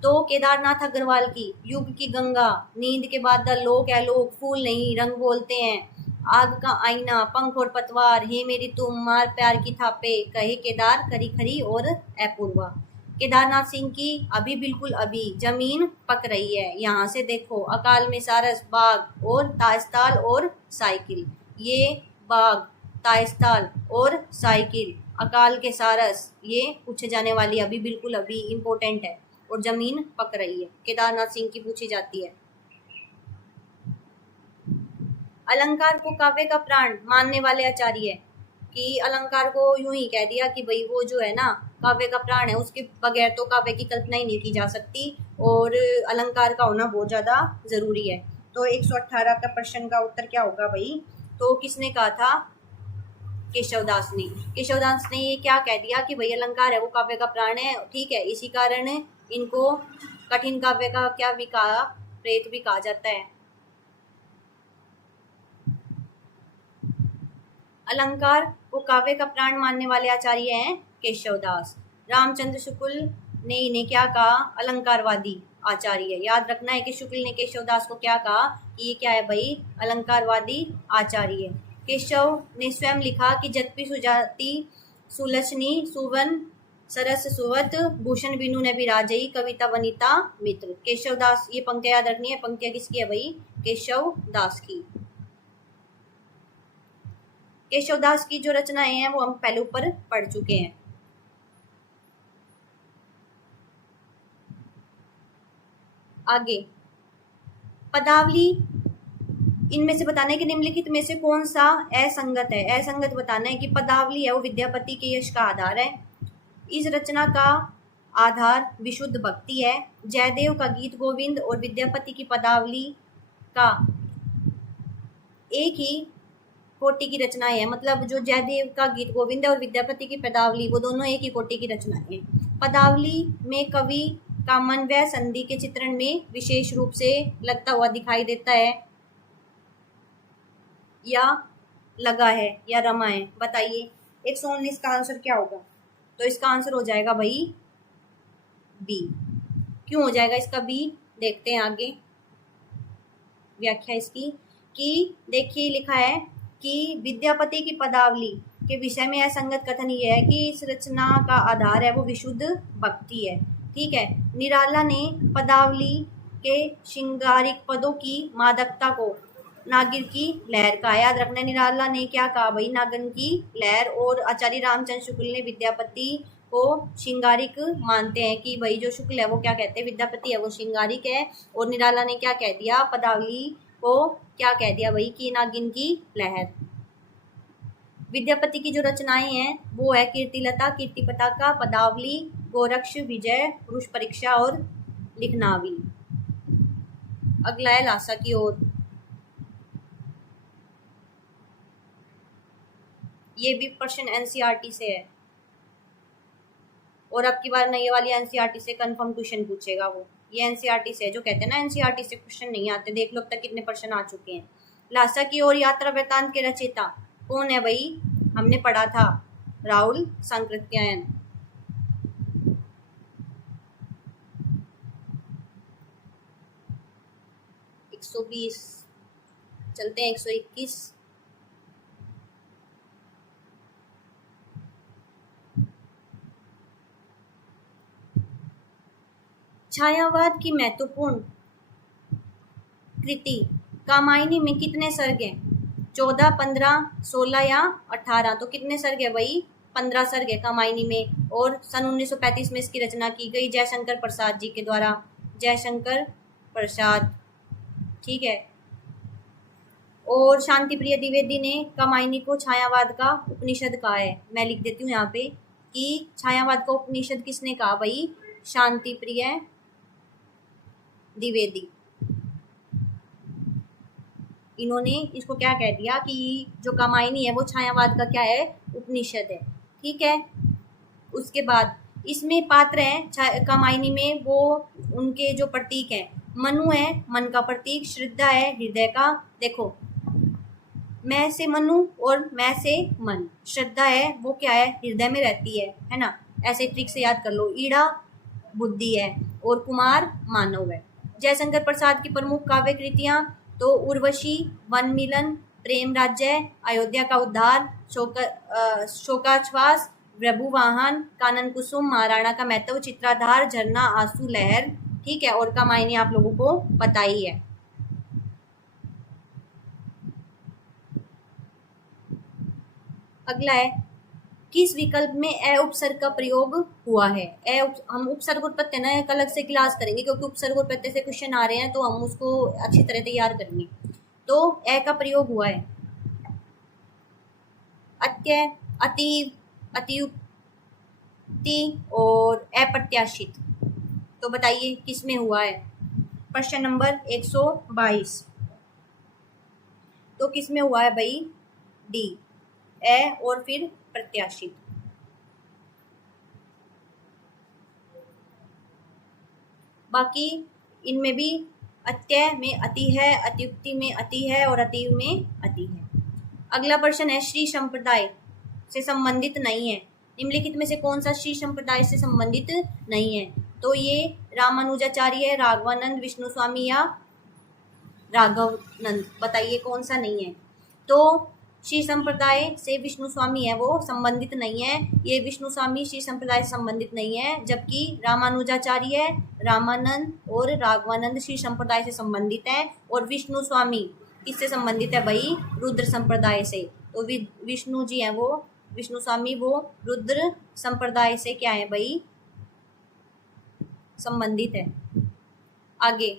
तो केदारनाथ अग्रवाल की युग की गंगा, नींद के बादल, लोक है लोक, फूल नहीं रंग बोलते हैं, आग का आईना, पंख और पतवार, हे मेरी तुम, मार प्यार की थापे, कहे केदार, करी खरी और अपूर्वा। केदारनाथ सिंह की अभी बिल्कुल अभी, जमीन पक रही है, यहाँ से देखो, अकाल में सारस, बाग और ताजताल और साइकिल। ये बाग, ताजताल और साइकिल, अकाल के सारस, ये पूछे जाने वाली अभी बिल्कुल अभी इम्पोर्टेंट है, और जमीन पक रही है, केदारनाथ सिंह की पूछी जाती है। अलंकार को काव्य का प्राण मानने वाले आचार्य, कि अलंकार को यूं ही कह दिया कि भाई वो जो है ना काव्य का प्राण है, उसके बगैर तो काव्य की कल्पना ही नहीं की जा सकती, और अलंकार का होना बहुत ज़्यादा ज़रूरी है। तो 118 का प्रश्न का उत्तर क्या होगा भाई, तो किसने कहा था, केशवदास ने। केशवदास ने ये क्या कह दिया कि भाई अलंकार है वो काव्य का प्राण है, ठीक है, इसी कारण इनको कठिन काव्य का क्या भी कहा, प्रेत भी कहा जाता है। अलंकार को काव्य का प्राण मानने वाले आचार्य हैं केशवदास। रामचंद्र शुक्ल ने इन्हें क्या कहा, अलंकारवादी आचार्य। याद रखना है कि शुक्ल ने केशवदास को क्या कहा कि ये क्या है भाई, अलंकारवादी आचार्य। केशव ने स्वयं लिखा कि जगपी सुजाति सुलक्षणी सुवन सरस सुवत भूषण बिनु ने विराजई कविता वनिता मित्र। केशवदास, ये पंक्तियां याद रखनी है, पंक्तियां किसकी है भाई, केशवदास की। केशवदास की जो रचनाएं हैं वो हम पहले ऊपर पढ़ चुके हैं। आगे पदावली, इनमें से बताना है कि निम्नलिखित में से कौन सा असंगत है। असंगत बताना है कि पदावली है वो विद्यापति के यश का आधार है, इस रचना का आधार विशुद्ध भक्ति है, जयदेव का गीत गोविंद और विद्यापति की पदावली का एक ही कोटि की रचनाएं है। मतलब जो जयदेव का गीत गोविंद है और विद्यापति की पदावली वो दोनों एक ही कोटि की रचनाएं हैं। पदावली में कवि का मन व संधि के चित्रण में विशेष रूप से लगता हुआ दिखाई देता है या लगा है या रमा है। बताइए 119 का आंसर क्या होगा? तो इसका आंसर हो जाएगा भाई बी। क्यों हो जाएगा इसका बी? देखते हैं आगे व्याख्या इसकी कि देखिए लिखा है कि विद्यापति की पदावली के विषय में असंगत कथन ये है कि इस रचना का आधार है वो विशुद्ध भक्ति है। ठीक है, निराला ने पदावली के श्रृंगारिक पदों की मादकता को नागिन की लहर का, याद रखना निराला ने क्या कहा भाई? नागिन की लहर। और आचार्य रामचंद्र शुक्ल ने विद्यापति को श्रृंगारिक मानते हैं कि भाई जो शुक्ल है वो क्या कहते हैं? विद्यापति है वो श्रृंगारिक है। और निराला ने क्या कह दिया? पदावली को क्या कह दिया भाई? कि नागिन की लहर। विद्यापति की जो रचनाएं हैं वो है कीर्तिलता, कीर्ति पताका, पदावली, गोरक्ष विजय, पुरुष परीक्षा और लिखनावी। अगला है लासा की ओर। ये भी प्रश्न एनसीईआरटी से है और अब की बार नई वाली एनसीईआरटी से कंफर्म क्वेश्चन पूछेगा वो। ये एनसीईआरटी से है, जो कहते हैं ना एनसीईआरटी से क्वेश्चन नहीं आते। देख लो अब तक कितने प्रश्न आ चुके हैं। लासा की ओर यात्रा वृत्तांत के रचयिता कौन है भाई? हमने पढ़ा था राहुल सांकृत्यायन। एक 120 चलते हैं 121। छायावाद की महत्वपूर्ण कृति कामायनी में कितने सर्ग हैं? 14, 15, 16 या 18? तो कितने सर्ग है भाई? 15 सर्ग है कामायनी में। और सन 1935 में इसकी रचना की गई जयशंकर प्रसाद जी के द्वारा। जयशंकर प्रसाद, ठीक है। और शांति प्रिय द्विवेदी ने कामायनी को छायावाद का उपनिषद कहा है। मैं लिख देती हूँ यहाँ पे कि छायावाद का उपनिषद किसने कहा भाई? शांति प्रिय द्विवेदी। इन्होंने इसको क्या कह दिया कि जो कामायनी है वो छायावाद का क्या है? उपनिषद है। ठीक है, उसके बाद इसमें पात्र हैं कामायनी में वो उनके जो प्रतीक हैं। मनु है मन का प्रतीक, श्रद्धा है हृदय का। देखो मैं से मनु और मैं से मन। श्रद्धा है वो क्या है? हृदय में रहती है ना। ऐसे ट्रिक से याद कर लो। ईड़ा बुद्धि है और कुमार मानव है। जयशंकर प्रसाद की प्रमुख काव्य कृतियां तो उर्वशी, वन मिलन, प्रेम राज्य, अयोध्या का उद्धार, शोकाश्वास, प्रभुवाहन, कानन कुसुम, महाराणा का महत्व, चित्राधार, झरना, आंसू लहर। ठीक है, और कामायनी आप लोगों को पता ही है। अगला है किस विकल्प में अ उपसर्ग का प्रयोग हुआ है? हम उपसर्ग और प्रत्यय ना एक अलग से क्लास करेंगे क्योंकि उपसर्ग और प्रत्यय से क्वेश्चन आ रहे हैं तो हम उसको अच्छी तरह तैयार करेंगे। तो अ का प्रयोग हुआ है अत्यय, अतीव, अतियुक्ति और अप्रत्याशित। तो बताइए किस में हुआ है? प्रश्न नंबर 122। तो किस में हुआ है भाई? डी, अ और फिर प्रत्याशित। बाकी इनमें भी अत्यय में अति है, अतियुक्ति में अति है और अतीव में अति है। अगला प्रश्न है श्री संप्रदाय से संबंधित नहीं है। निम्नलिखित में से कौन सा श्री संप्रदाय से संबंधित नहीं है? तो ये रामानुजाचार्य, राघवानंद, विष्णु स्वामी या राघवानंद। बताइए कौन सा नहीं है? तो श्री संप्रदाय से विष्णु स्वामी है वो संबंधित नहीं है। ये विष्णु स्वामी श्री संप्रदाय से संबंधित नहीं है, जबकि रामानुजाचार्य, रामानंद और राघवानंद श्री संप्रदाय से संबंधित है। और विष्णु स्वामी किससे संबंधित है भाई? रुद्र संप्रदाय से। तो विष्णु जी हैं वो, विष्णु स्वामी वो रुद्र संप्रदाय से क्या है भाई? संबंधित है। आगे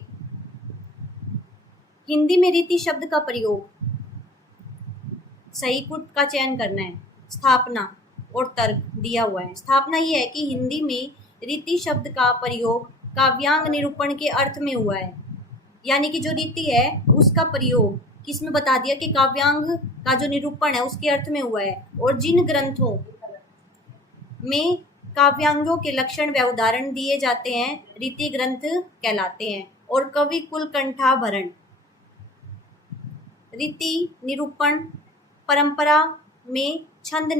हिंदी में रीति शब्द का प्रयोग, सही कुट का चयन करना है। स्थापना और तर्क दिया हुआ है। स्थापना ये है कि हिंदी में रीति शब्द का प्रयोग काव्यांग निरूपण के अर्थ में हुआ है, यानी कि जो रीति है उसका प्रयोग किसमें बता दिया कि काव्यांग का जो निरूपण है उसके अर्थ में हुआ है। और जिन ग्रंथों में काव्यांगों के लक्षण व उदाहरण दिए जाते हैं रीति ग्रंथ कहलाते हैं। और कवि कुल कंठाभरण रीति निरूपण परंपरा में छंद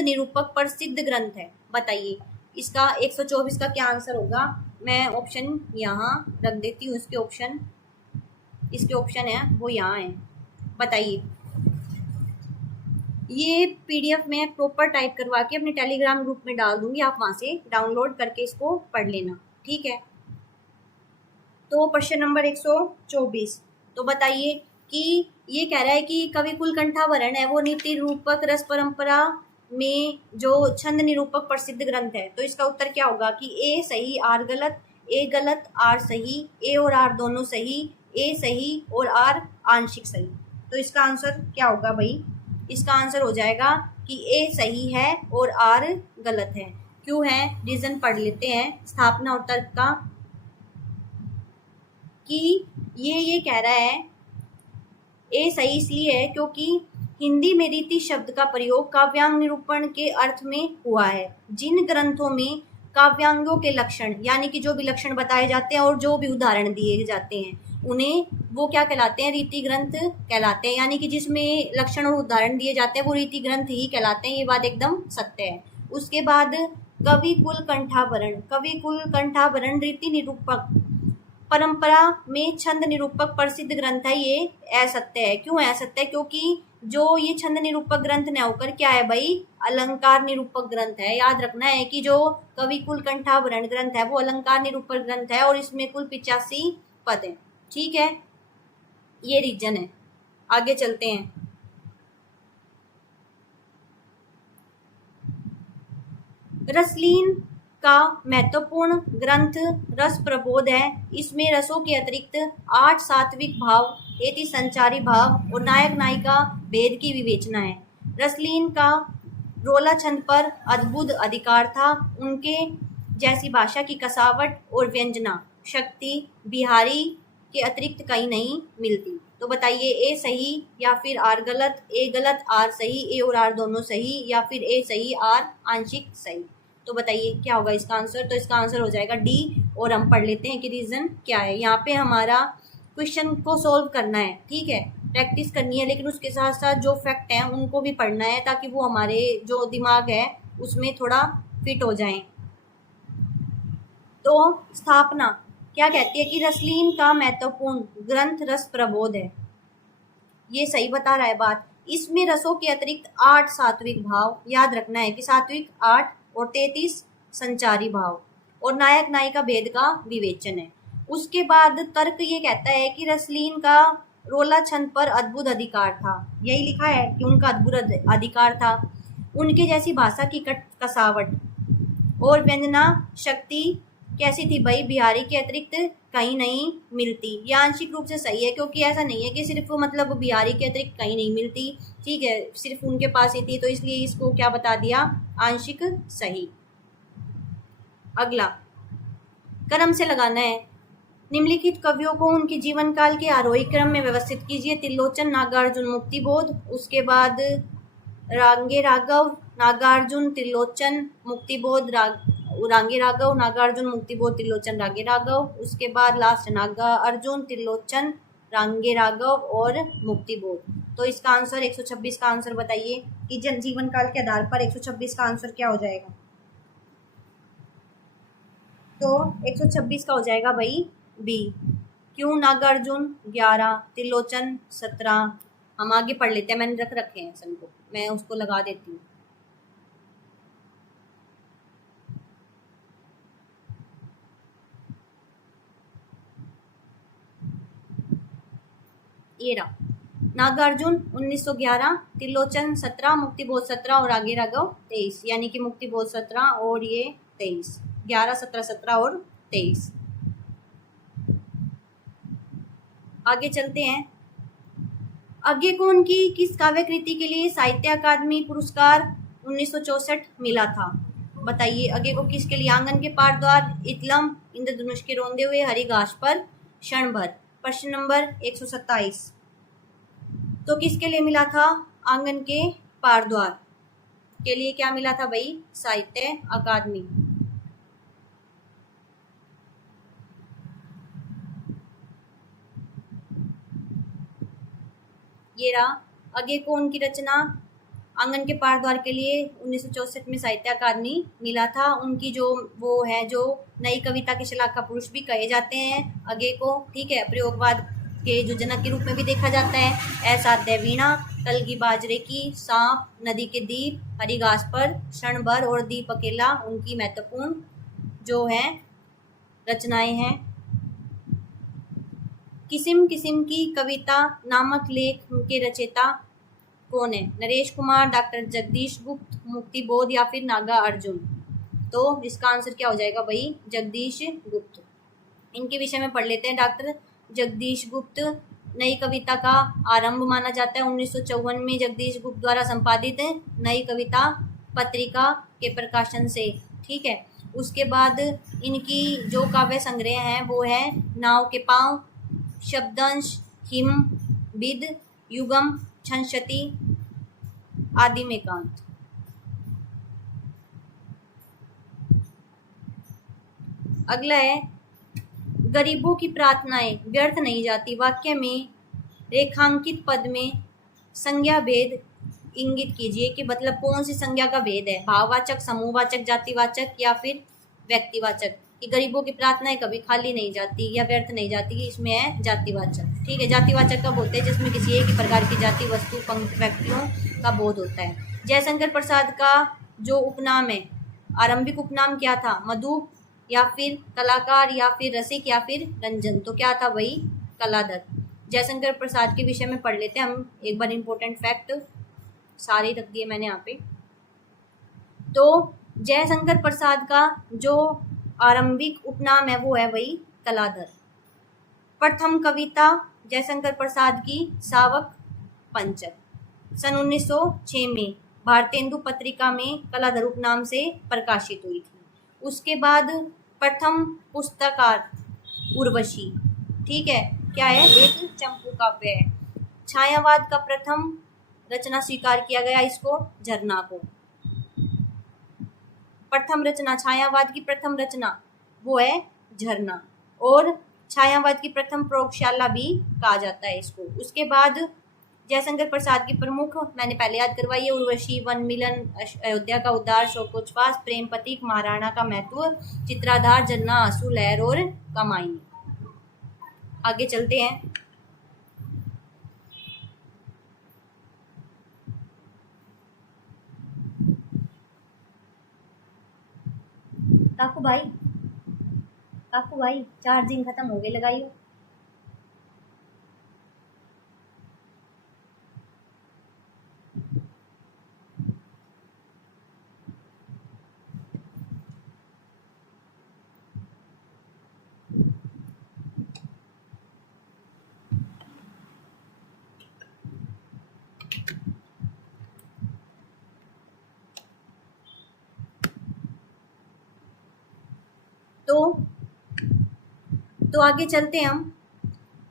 निरूपक प्रसिद्ध ग्रंथ है। बताइए इसका 124 का क्या आंसर होगा। मैं ऑप्शन यहाँ रख देती हूँ, इसके ऑप्शन है वो यहाँ है। बताइए, ये पीडीएफ में प्रॉपर टाइप करवा के अपने टेलीग्राम ग्रुप में डाल दूंगी, आप वहाँ से डाउनलोड करके इसको पढ़ लेना, ठीक है। तो प्रश्न नंबर 124, तो बताइए कि ये कह रहा है कि कवि कुल कंठाभरण है वो नीति रूपक रस परंपरा में जो छंद निरूपक प्रसिद्ध ग्रंथ है। तो इसका उत्तर क्या होगा कि ए सही आर गलत, ए गलत आर सही, ए और आर दोनों सही, ए सही और आर आंशिक सही। तो इसका आंसर क्या होगा भाई, इसका आंसर हो जाएगा कि ए सही है और आर गलत है। क्यों है, रीजन पढ़ लेते हैं स्थापना और तर्क का, कि ये कह रहा है ए सही इसलिए है क्योंकि हिंदी में रीति शब्द का प्रयोग काव्यांग निरूपण के अर्थ में हुआ है। जिन ग्रंथों में काव्यांगों के लक्षण यानी कि जो भी लक्षण बताए जाते हैं और जो भी उदाहरण दिए जाते हैं उन्हें वो क्या कहलाते हैं, रीति ग्रंथ कहलाते हैं। यानी कि जिसमें लक्षण और उदाहरण दिए जाते हैं वो रीति ग्रंथ ही कहलाते हैं। ये बात एकदम सत्य है। उसके बाद कवि कुल कंठाभरण रीति निरूपक परंपरा में छंद निरूपक प्रसिद्ध ग्रंथ है। ये असत्य है। क्यों असत्य है, क्योंकि जो ये छंद निरूपक ग्रंथ न होकर क्या है भाई, अलंकार निरूपक ग्रंथ है। याद रखना है कि जो कवि कुल कंठाभरण ग्रंथ है वो अलंकार निरूपक ग्रंथ है और इसमें कुल 85 पद है, ठीक है। ये रीजन है। आगे चलते हैं। रसलीन का महत्वपूर्ण ग्रंथ रस प्रबोध है। इसमें रसों के अतिरिक्त 8 सात्विक भाव, 33 संचारी भाव और नायक नायिका भेद की विवेचना है। रसलीन का रोला छंद पर अद्भुत अधिकार था। उनके जैसी भाषा की कसावट और व्यंजना शक्ति बिहारी के अतिरिक्त कहीं नहीं मिलती। तो बताइए ए सही या फिर आर गलत, ए गलत आर सही, ए और आर दोनों सही, या फिर ए सही आर आंशिक सही। तो बताइए क्या होगा इसका आंसर। तो इसका आंसर हो जाएगा डी। और हम पढ़ लेते हैं कि रीज़न क्या है। यहाँ पे हमारा क्वेश्चन को सॉल्व करना है, ठीक है, प्रैक्टिस करनी है, लेकिन उसके साथ साथ जो फैक्ट हैं उनको भी पढ़ना है ताकि वो हमारे जो दिमाग है उसमें थोड़ा फिट हो जाएं। तो स्थापना क्या कहती है कि रसलीन का महत्वपूर्ण ग्रंथ रस प्रबोध है। ये सही बता रहा है बात। इसमें रसों के अतिरिक्त 8 सात्विक भाव, याद रखना है कि सात्विक 8 और 33 संचारी भाव और नायक नायिका भेद का विवेचन है। उसके बाद तर्क ये कहता है कि रसलीन का रोला छंद पर अद्भुत अधिकार था। यही लिखा है कि उनका अद्भुत अधिकार था। उनके जैसी भाषा की कसावट और व्यंजना शक्ति कैसी थी भाई, बिहारी के अतिरिक्त कहीं नहीं मिलती। यह आंशिक रूप से सही है क्योंकि ऐसा नहीं है कि सिर्फ मतलब बिहारी के अतिरिक्त कहीं नहीं मिलती, ठीक है, सिर्फ उनके पास ही थी। तो इसलिए इसको क्या बता दिया, आंशिक सही। अगला क्रम से लगाना है। निम्नलिखित कवियों को उनके जीवन काल के आरोही क्रम में व्यवस्थित कीजिए। त्रिलोचन, नागार्जुन, मुक्तिबोध। उसके बाद रांगे राघव, नागार्जुन, त्रिलोचन, मुक्तिबोध, रांगे राघव, नागार्जुन, मुक्तिबोध, त्रिलोचन, रांगे राघव। उसके बाद लास्ट नागार्जुन, त्रिलोचन, रांगे राघव और मुक्तिबोध। तो इसका आंसर 126 का आंसर बताइए कि जन जीवन काल के आधार पर 126 का आंसर क्या हो जाएगा। तो 126 का हो जाएगा भाई बी। क्यों, नागार्जुन 11, त्रिलोचन 17। हम आगे पढ़ लेते हैं, मैंने रख रखे हैं सन को, मैं उसको लगा देती हूँ। ये रहा, नागार्जुन 1911, त्रिलोचन 17, मुक्तिबोध 17 और आगे राघव 23, यानी कि मुक्तिबोध 17 और ये 23, 11, 17, 17 और 23। आगे चलते हैं। आगे कौन की किस काव्य कृति के लिए साहित्य अकादमी पुरस्कार 1964 मिला था? बताइए। आगे को किसके लिए? आंगन के पार द्वार, इतलम, इंद्रधनुष के रोंदे हुए, हरी घास पर, क्षण भर। प्रश्न नंबर 127। तो किसके लिए मिला था? आंगन के पार द्वार के लिए क्या मिला था भाई? साहित्य अकादमी। ये रहा। आगे कौन की रचना आंगन के पार द्वार के लिए 1964 में साहित्य अकादमी मिला था? उनकी जो वो है जो नई कविता के शलाका पुरुष भी कहे जाते हैं आगे को, ठीक है। प्रयोगवाद के जो जनक के रूप में भी देखा जाता है। असाध्य वीणा, कलगी बाजरे की, सांप, नदी के दीप, हरी घास पर, क्षण भर और दीप अकेला उनकी महत्वपूर्ण जो है रचनाएं हैं। किस्म किस्म की कविता नामक लेख के रचयिता कौन है? नरेश कुमार, डॉक्टर जगदीश गुप्त, मुक्तिबोध या फिर नागा अर्जुन? तो इसका आंसर क्या हो जाएगा भाई? जगदीश गुप्त। इनके विषय में पढ़ लेते हैं। डॉक्टर जगदीश गुप्त नई कविता का आरंभ माना जाता है। 1954 में जगदीश गुप्त द्वारा संपादित नई कविता पत्रिका के प्रकाशन से, ठीक है। उसके बाद इनकी जो काव्य संग्रह हैं वो है नाव के पांव, शब्दंश, हिम, बिद, युगम, छंशति, आदि में एकांत। अगला है गरीबों की प्रार्थनाएं व्यर्थ नहीं जाती। वाक्य में रेखांकित पद में संज्ञा भेद इंगित कीजिए कि मतलब कौन सी संज्ञा का भेद है? भाववाचक, समूहवाचक, जातिवाचक या फिर व्यक्तिवाचक? कि गरीबों की प्रार्थनाएं कभी खाली नहीं जाती या व्यर्थ नहीं जाती, इसमें है जातिवाचक, ठीक है। जातिवाचक कब होते हैं? जिसमें किसी एक ही प्रकार की जाति, वस्तु, व्यक्तियों का बोध होता है। जयशंकर प्रसाद का जो उपनाम है, आरंभिक उपनाम क्या था? मधु या फिर कलाकार या फिर रसिक या फिर रंजन? तो क्या था भाई? कलाधर। जयशंकर प्रसाद के विषय में पढ़ लेते हैं हम एक बार। इंपॉर्टेंट फैक्ट सारे रख दिए मैंने यहाँ पे। तो जयशंकर प्रसाद का जो आरंभिक उपनाम है वो है वही कलाधर। प्रथम कविता जयशंकर प्रसाद की सावक पंचक सन 1906 में भारतेंदु पत्रिका में कलाधर उपनाम से प्रकाशित हुई थी। उसके बाद प्रथम पुस्तकार उर्वशी, ठीक है, क्या है? एक चंपू काव्य है। छायावाद का प्रथम रचना स्वीकार किया गया इसको, झरना को। प्रथम रचना छायावाद की प्रथम रचना वो है झरना, और छायावाद की प्रथम प्रयोगशाला भी कहा जाता है इसको। उसके बाद जयशंकर प्रसाद की प्रमुख मैंने पहले याद करवाई है, उर्वशी, वन मिलन, अयोध्या का उद्धार, शोकोच्छ्वास, प्रेम प्रतीक, महाराणा का महत्व, चित्राधार, झरना, आंसू, लहर और कमाई। आगे चलते हैं। काकू भाई चार्जिंग खत्म हो गई, लगाइए। तो आगे चलते हैं हम।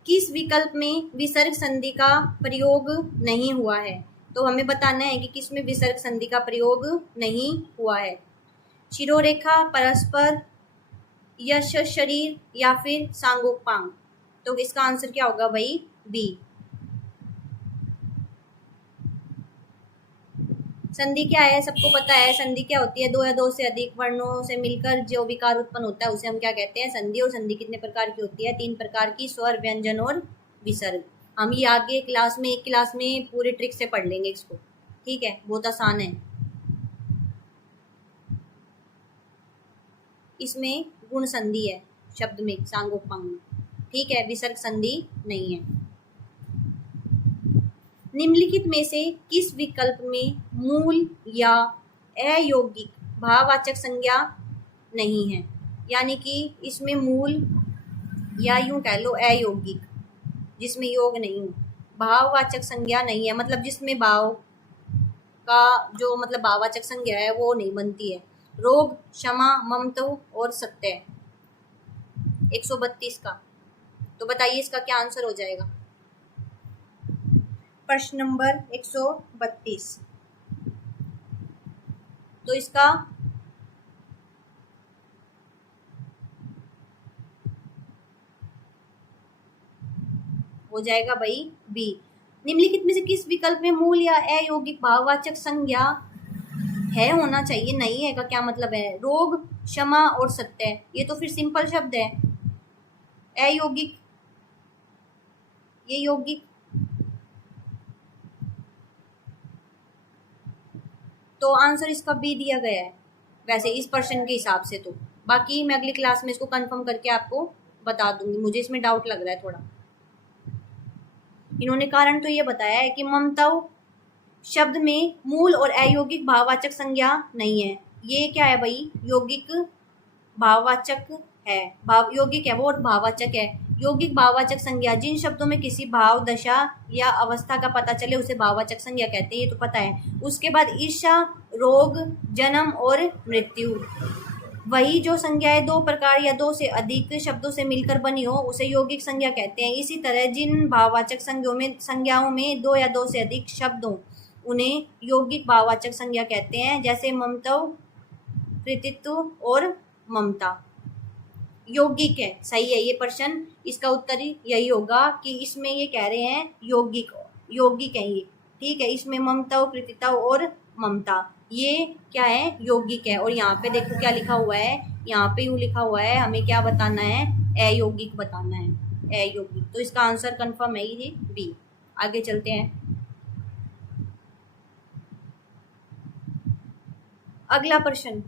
किस विकल्प में विसर्ग संधि का प्रयोग नहीं हुआ है? तो हमें बताना है कि किस में विसर्ग संधि का प्रयोग नहीं हुआ है। शिरोरेखा, परस्पर, यश शरीर या फिर सांगोपांग? तो इसका आंसर क्या होगा भाई? बी। संधि क्या है? सबको पता है संधि क्या होती है। दो या दो से अधिक वर्णों से मिलकर जो विकार उत्पन्न होता है उसे हम क्या कहते हैं? संधि। और संधि कितने प्रकार की होती है? 3 प्रकार की, स्वर, व्यंजन और विसर्ग। हम ये आगे एक क्लास में पूरे ट्रिक से पढ़ लेंगे इसको, ठीक है। बहुत आसान है। इसमें गुण संधि है शब्द में, सांगोपांग में, ठीक है। विसर्ग संधि नहीं है। निम्नलिखित में से किस विकल्प में मूल या अयौगिक भाववाचक संज्ञा नहीं है? यानी कि इसमें मूल या यूं कह लो अयौगिक जिसमें योग नहीं हो, भाववाचक संज्ञा नहीं है, मतलब जिसमें भाव का जो मतलब भाववाचक संज्ञा है वो नहीं बनती है। रोग, क्षमा, ममता और सत्य 132 का। तो बताइए इसका क्या आंसर हो जाएगा। प्रश्न नंबर 132। तो इसका हो जाएगा भाई बी। निम्नलिखित में से किस विकल्प में मूल या अयौगिक भाववाचक संज्ञा है होना चाहिए, नहीं है का क्या मतलब है। रोग, क्षमा और सत्य, ये तो फिर सिंपल शब्द है। अयौगिक, ये यौगिक, तो आंसर इसका बी दिया गया है वैसे इस प्रश्न के हिसाब से। तो बाकी मैं अगली क्लास में इसको कंफर्म करके आपको बता दूंगी, मुझे इसमें डाउट लग रहा है थोड़ा। इन्होंने कारण तो ये बताया है कि ममता शब्द में मूल और अयौगिक भाववाचक संज्ञा नहीं है। ये क्या है भाई, यौगिक भाववाचक है, भाव यौगिक है वो और भाववाचक है। यौगिक भाववाचक संज्ञा जिन शब्दों में किसी भाव, दशा या अवस्था का पता चले उसे भाववाचक संज्ञा कहते हैं, ये तो पता है। उसके बाद ईर्ष्या, रोग, जन्म और मृत्यु। वही जो संज्ञाएं दो प्रकार या दो से अधिक शब्दों से मिलकर बनी हो उसे यौगिक संज्ञा कहते हैं। इसी तरह जिन भाववाचक संज्ञाओं में दो या दो से अधिक शब्द हों उन्हें यौगिक भाववाचक संज्ञा कहते हैं, जैसे ममता, कृतित्व और ममता। यौगिक है, सही है ये प्रश्न। इसका उत्तर यही होगा कि इसमें ये कह रहे हैं यौगिक, यौगिक है ये, ठीक है। इसमें ममता, कृतित्व और ममता ये क्या है, यौगिक है। और यहाँ पे देखो क्या लिखा हुआ है, यहाँ पे यूँ लिखा हुआ है, हमें क्या बताना है, अयौगिक बताना है, अयौगिक। तो इसका आंसर कंफर्म है ये बी। आगे चलते हैं। अगला प्रश्न,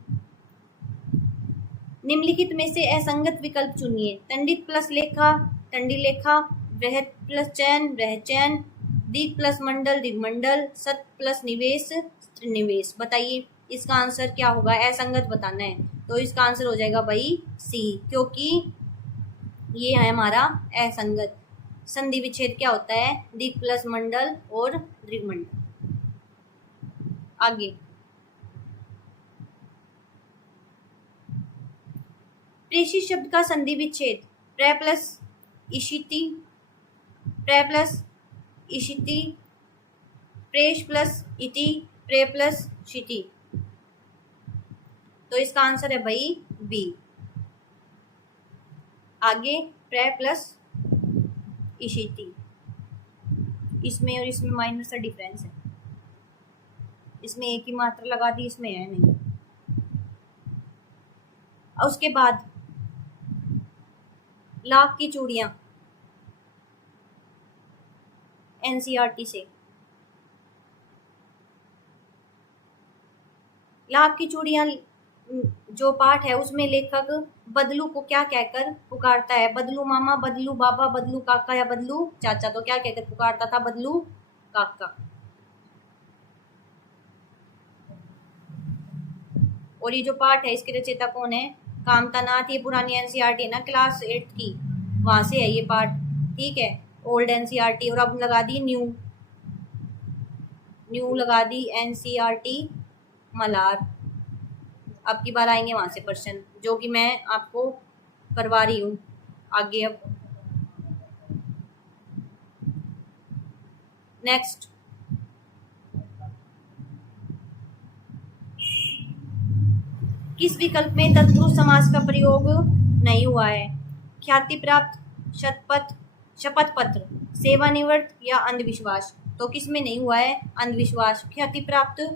निम्नलिखित में से असंगत विकल्प चुनिए। टंडित प्लस लेखा, टंडिलेखा, बृहत प्लस चयन, बृहचयन, दिग प्लस मंडल, दिग्मंडल, सत प्लस निवेश, निवेश। बताइए इसका आंसर क्या होगा, असंगत बताना है। तो इसका आंसर हो जाएगा भाई सी, क्योंकि ये है हमारा असंगत। संधि विच्छेद क्या होता है, दिग प्लस मंडल और दिग्मंडल। आगे, प्रेषित शब्द का संधि विच्छेद प्र प्लस इशिति, प्र प्लस इशिति, प्रेष प्लस इति, प्रे प्लस शिति। तो इसका आंसर है भाई बी। आगे, प्र प्लस इशिति, इसमें और इसमें माइनर सा डिफरेंस है, इसमें एक ही मात्रा लगा दी, इसमें है नहीं। और उसके बाद लाख की चूड़ियां, एनसीईआरटी से। लाख की चूड़ियां जो पाठ है उसमें लेखक बदलू को क्या कहकर पुकारता है, बदलू मामा, बदलू बाबा, बदलू काका या बदलू चाचा। तो क्या कहकर पुकारता था, बदलू काका। और ये जो पाठ है इसके रचयिता कौन है, कामतानाथ। ये पुरानी एनसीईआरटी है ना क्लास 8 की, वहां से है ये पाठ, ठीक है, ओल्ड एनसीईआरटी। और अब लगा दी न्यू, न्यू लगा दी एनसीईआरटी मलार। अब की बार आएंगे वहां से प्रश्न जो कि मैं आपको करवा रही हूँ आगे। अब नेक्स्ट, किस विकल्प में तत्पुरुष समास का प्रयोग नहीं हुआ है, ख्याति प्राप्त, शतपथ, शपथ पत्र, सेवानिवृत्त या अंधविश्वास। तो किस में नहीं हुआ है, अंधविश्वास। ख्याति प्राप्त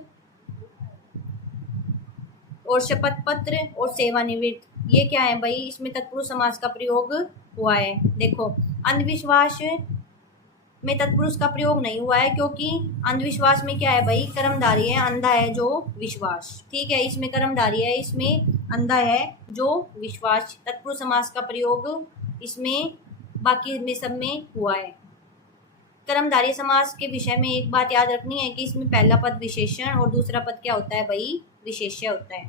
और शपथ पत्र और सेवानिवृत्त ये क्या है भाई, इसमें तत्पुरुष समास का प्रयोग हुआ है। देखो, अंधविश्वास में तत्पुरुष का प्रयोग नहीं हुआ है क्योंकि अंधविश्वास में क्या है भाई, कर्मधारी है, अंधा है जो विश्वास, ठीक है। इसमें कर्मधारी है, इसमें अंधा है जो विश्वास। तत्पुरुष समास का प्रयोग इसमें बाकी में सब में हुआ है। कर्मधारी समास के विषय में एक बात याद रखनी है कि इसमें पहला पद विशेषण और दूसरा पद क्या होता है भाई, विशेष्य होता है।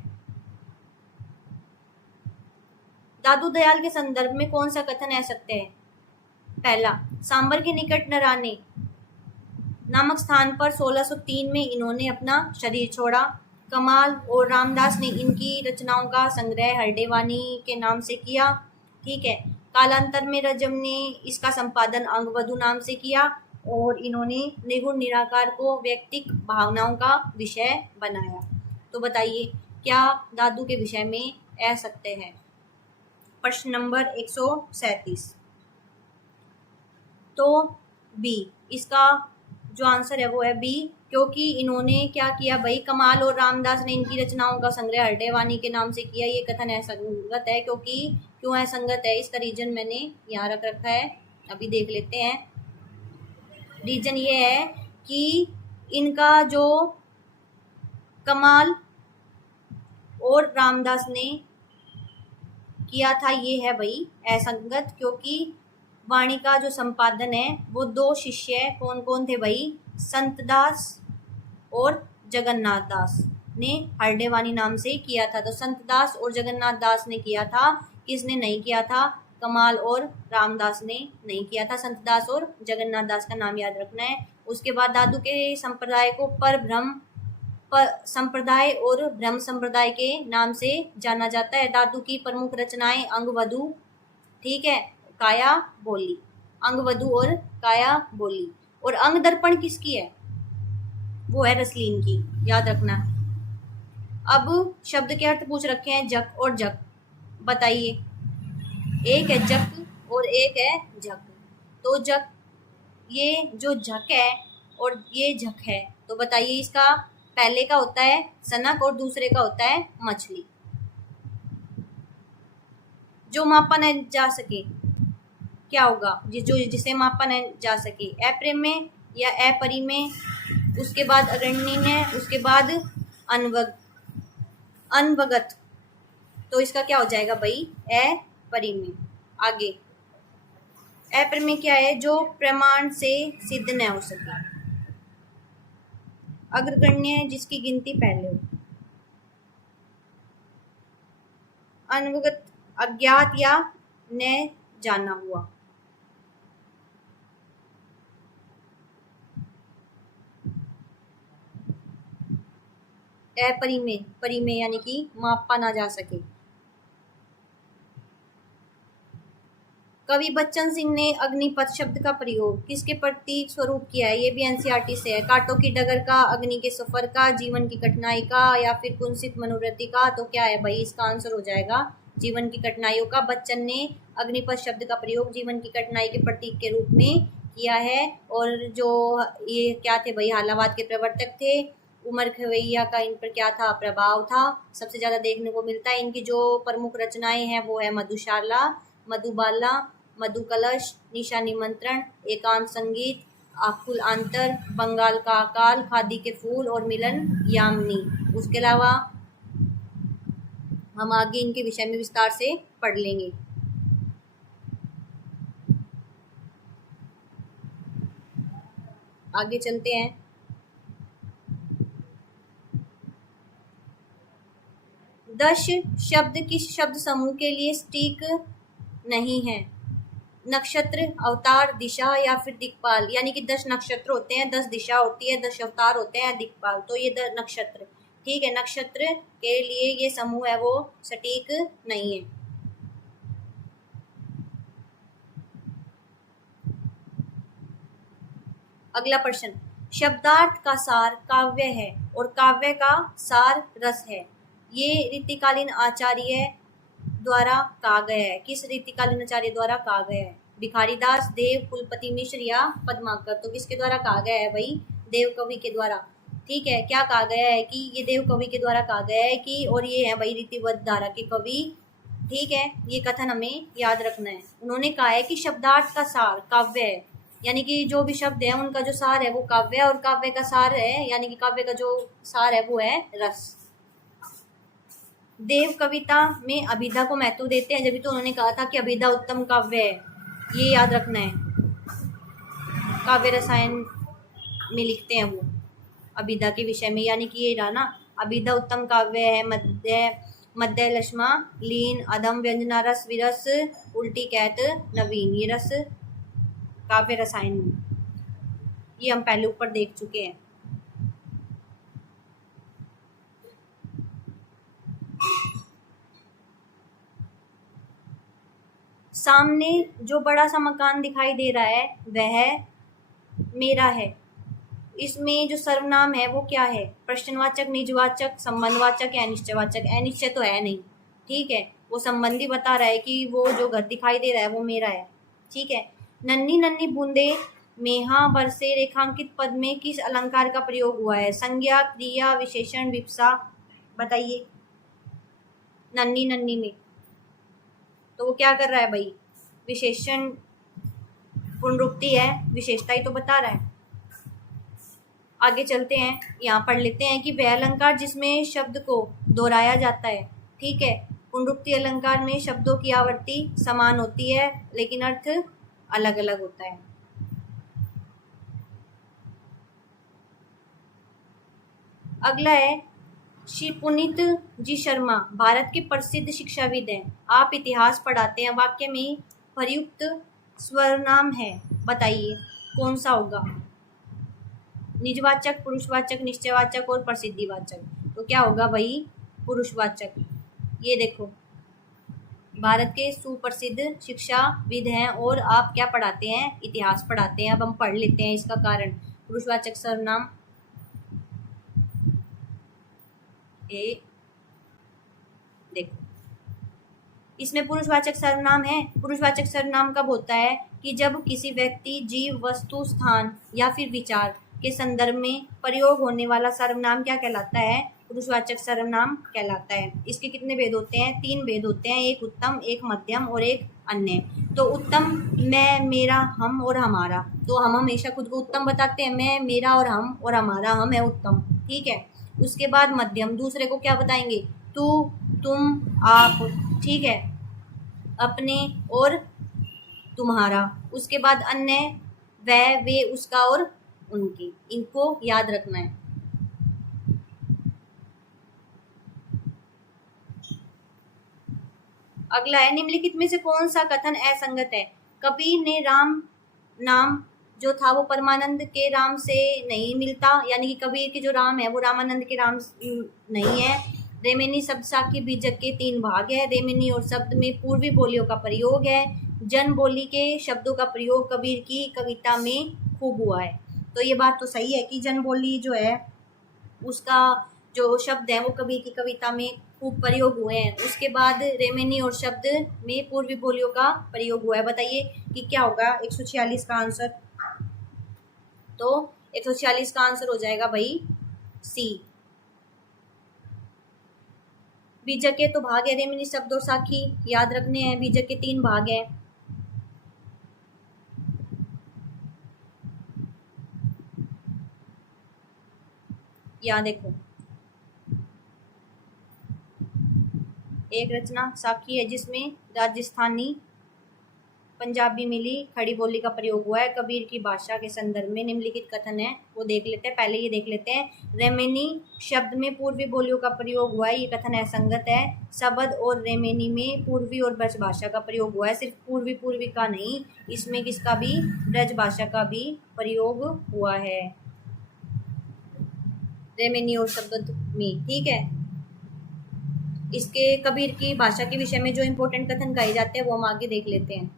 दादू दयाल के संदर्भ में कौन सा कथन असत्य है, पहला, सांबर के निकट नराने नामक स्थान पर 1603 में इन्होंने अपना शरीर छोड़ा। कमाल और रामदास ने इनकी रचनाओं का संग्रह हरडेवानी के नाम से किया। ठीक है। कालांतर में रजम ने इसका संपादन अंगवधु नाम से किया और इन्होंने निर्गुण निराकार को व्यक्तिक भावनाओं का विषय बनाया। तो बताइए क्या दादू के विषय में असत्य है? प्रश्न नंबर 137। तो बी, इसका जो आंसर है वो है बी, क्योंकि इन्होंने क्या किया भाई, कमाल और रामदास ने इनकी रचनाओं का संग्रह हरडेवानी के नाम से किया। ये कथन असंगत है। क्योंकि क्यों असंगत है, इसका रीजन मैंने यहाँ रख रखा है, अभी देख लेते हैं। रीजन ये है कि इनका जो कमाल और रामदास ने किया था ये है भाई असंगत, क्योंकि वाणी का जो संपादन है वो दो शिष्य कौन कौन थे भाई, संतदास और जगन्नाथ दास ने हरडेवानी नाम से किया था। तो संतदास और जगन्नाथ दास ने किया था, किसने नहीं किया था? कमाल और रामदास ने नहीं किया था। संतदास और जगन्नाथ दास का नाम याद रखना है। उसके बाद दादू के संप्रदाय को परब्रह्म संप्रदाय और ब्रह्म संप्रदाय के नाम से जाना जाता है। दादू की प्रमुख रचनाएं अंगवधु, ठीक है, काया बोली, अंगवधु और काया बोली। और अंग दर्पण किसकी है? वो है रसलीन की, याद रखना। अब शब्द के अर्थ पूछ रखे हैं जक और जक, बताइए। एक है जक और एक है झक। तो जक, ये जो झक है और ये झक है, तो बताइए इसका पहले का होता है सनक और दूसरे का होता है मछली। जो मापा न जा सके क्या होगा? जिसे मापा न जा सके, अप्रेम में या अपरि में, उसके बाद अगण्य, उसके बाद अनवगत। तो इसका क्या हो जाएगा भाई? अपरि में। आगे अपरि में क्या है? जो प्रमाण से सिद्ध न हो सके। अग्रगण्य जिसकी गिनती पहले हो। अनवगत अज्ञात या न जाना हुआ। अपरि में, परि में यानी कि मापा ना जा सके। कवि बच्चन सिंह ने अग्निपथ शब्द का प्रयोग किसके प्रतीक स्वरूप किया है? ये भी एनसीईआरटी से है। कांटों की डगर का, अग्नि के सफर का, जीवन की कठिनाई का, या फिर कुंसित मनोवृत्ति का। तो क्या है भाई? इसका आंसर हो जाएगा जीवन की कठिनाइयों का। बच्चन ने अग्निपथ शब्द का प्रयोग जीवन की कठिनाई के प्रतीक के रूप में किया है। और जो ये क्या थे भाई? हालावाद के प्रवर्तक थे। उमर खवैया का इन पर क्या था? प्रभाव था, सबसे ज्यादा देखने को मिलता है। इनकी जो प्रमुख रचनाएं हैं वो है मधुशाला, मधुबाला, मधु कलश, निशा निमंत्रण, एकांत संगीत, आकुल आंतर, बंगाल का अकाल, खादी के फूल और मिलन यामिनी। उसके अलावा हम आगे इनके विषय में विस्तार से पढ़ लेंगे। आगे चलते हैं। दश शब्द किस शब्द समूह के लिए सटीक नहीं है? नक्षत्र, अवतार, दिशा या फिर दिक्पाल। यानी कि 10 नक्षत्र होते हैं, 10 दिशा होती है, 10 अवतार होते हैं, दिक्पाल। तो ये 10 नक्षत्र, ठीक है, नक्षत्र के लिए ये समूह है वो सटीक नहीं है। अगला प्रश्न, शब्दार्थ का सार काव्य है और काव्य का सार रस है। ये रीतिकालीन आचार्य द्वारा कहा गया है। किस रीतिकालीन आचार्य द्वारा कहा गया है? भिखारीदास, देव, कुलपति मिश्र या पद्माकर। तो किसके द्वारा कहा गया है भाई? देव कवि के द्वारा। ठीक है, क्या कहा गया है कि ये देव कवि के द्वारा कहा गया है कि, और ये है भाई रीतिबद्ध धारा के कवि। ठीक है, ये कथन हमें याद रखना है। उन्होंने कहा है कि शब्दार्थ का सार काव्य है, यानी कि जो भी शब्द है उनका जो सार है वो काव्य है, और काव्य का सार है यानी कि काव्य का जो सार है वो है रस। देव कविता में अभिधा को महत्व देते हैं, जब तो उन्होंने कहा था कि अभिधा उत्तम काव्य है, ये याद रखना है। काव्य रसायन में लिखते हैं वो अभिधा के विषय में, यानी कि ये रहा ना, अभिधा उत्तम काव्य है। मध्य लक्ष्मा लीन, अधम व्यंजना रस विरस, उल्टी कैत नवीन। ये रस काव्य रसायन में, ये हम पहले ऊपर देख चुके हैं। सामने जो बड़ा सा मकान दिखाई दे रहा है वह मेरा है। इसमें जो सर्वनाम है वो क्या है? प्रश्नवाचक, निजवाचक, संबंधवाचक या अनिश्चयवाचक? अनिश्चय तो है नहीं, ठीक है, वो संबंधी बता रहा है कि वो जो घर दिखाई दे रहा है वो मेरा है, ठीक है। नन्ही नन्ही बूंदे मेहा बरसे रेखांकित पद में किस अलंकार का प्रयोग हुआ है? संज्ञा, क्रिया, विशेषण, विप्सा? बताइए। नन्ही नन्ही में तो वो क्या कर रहा है भाई? विशेषण, पुनरुक्ति है, विशेषता ही तो बता रहा है। आगे चलते हैं, यहाँ पढ़ लेते हैं कि वह अलंकार जिसमें शब्द को दोहराया जाता है, ठीक है। पुनरुक्ति अलंकार में शब्दों की आवृत्ति समान होती है लेकिन अर्थ अलग अलग होता है। अगला है श्री पुनीत जी शर्मा, भारत के प्रसिद्ध शिक्षाविद हैं। आप इतिहास पढ़ाते हैं, वाक्य में प्रयुक्त सर्वनाम है, बताइए कौन सा होगा? निजवाचक, पुरुषवाचक, निश्चयवाचक और प्रसिद्धिवाचक? तो क्या होगा भाई? पुरुषवाचक। ये देखो, भारत के सुप्रसिद्ध शिक्षाविद हैं और आप क्या पढ़ाते हैं? इतिहास पढ़ाते हैं। अब हम पढ़ लेते हैं इसका कारण। पुरुषवाचक सर्वनाम देखो, इसमें पुरुषवाचक सर्वनाम है। पुरुषवाचक सर्वनाम कब होता है? कि जब किसी व्यक्ति, जीव, वस्तु, स्थान या फिर विचार के संदर्भ में प्रयोग होने वाला सर्वनाम क्या कहलाता है? पुरुषवाचक सर्वनाम कहलाता है। इसके कितने भेद होते हैं? 3 भेद होते हैं, एक उत्तम, एक मध्यम और एक अन्य। तो उत्तम मैं, मेरा, हम और हमारा। तो हम हमेशा खुद को उत्तम बताते हैं, मैं, मेरा और हम, और हमारा हम है उत्तम, ठीक है। उसके बाद मध्यम, दूसरे को क्या बताएंगे? तू, तुम, आप, ठीक है, अपने और तुम्हारा। उसके बाद अन्य, वह, वे, उसका और उनकी। इनको याद रखना है। अगला है, निम्नलिखित में से कौन सा कथन असंगत है? कबीर ने राम नाम जो था वो परमानंद के राम से नहीं मिलता, यानी कि कबीर के जो राम है वो रामानंद के राम नहीं है। रेमेनी शब्द साखी बीजक के 3 भाग है। रेमेनी और शब्द में पूर्वी बोलियों का प्रयोग है। जन बोली के शब्दों का प्रयोग कबीर की कविता में खूब हुआ है। तो ये बात तो सही है कि जन बोली जो है उसका जो शब्द है वो कबीर की कविता में खूब प्रयोग हुए हैं। उसके बाद रेमेनी और शब्द में पूर्वी बोलियों का प्रयोग हुआ है। बताइए कि क्या होगा 146 का आंसर? तो 146 का आंसर हो जाएगा भाई सी। बीजक के तो भाग है, रेमेनी शब्द और साखी याद रखने हैं। बीजक के 3 भाग हैं। यहाँ देखो, एक रचना साखी है जिसमें राजस्थानी, पंजाबी मिली खड़ी बोली का प्रयोग हुआ है कबीर की भाषा के संदर्भ में। निम्नलिखित कथन है वो देख लेते हैं। पहले ये देख लेते हैं, रेमेनी शब्द में पूर्वी बोलियों का प्रयोग हुआ है, ये कथन असंगत है। शब्द और रेमेनी में पूर्वी और ब्रज भाषा का प्रयोग हुआ है। सिर्फ पूर्वी का नहीं, इसमें किसका भी, ब्रज भाषा का भी प्रयोग हुआ है रेमेनी और शब्द में, ठीक है। इसके कबीर की भाषा के विषय में जो इंपॉर्टेंट कथन कहे जाते हैं वो हम आगे देख लेते हैं।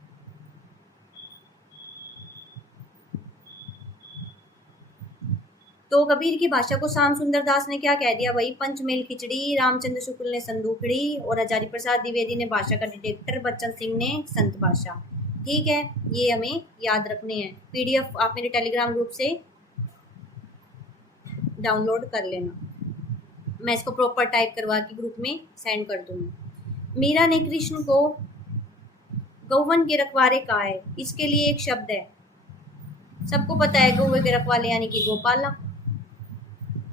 तो कबीर की भाषा को श्याम सुंदर दास ने क्या कह दिया भाई? पंचमेल खिचड़ी। रामचंद्र शुक्ल ने संदूकड़ी और हजारी प्रसाद द्विवेदी ने भाषा का डिटेक्टर, बच्चन सिंह ने संत भाषा, ठीक है। ये हमें याद रखने हैं। पीडीएफ आप मेरे टेलीग्राम ग्रुप से डाउनलोड कर लेना, मैं इसको प्रॉपर टाइप करवा के ग्रुप में सेंड कर दूंगी। मीरा ने कृष्ण को गौवन के रखवारे कहा है, इसके लिए एक शब्द है, सबको पता है, गौवे के रखवाले यानी कि गोपाला,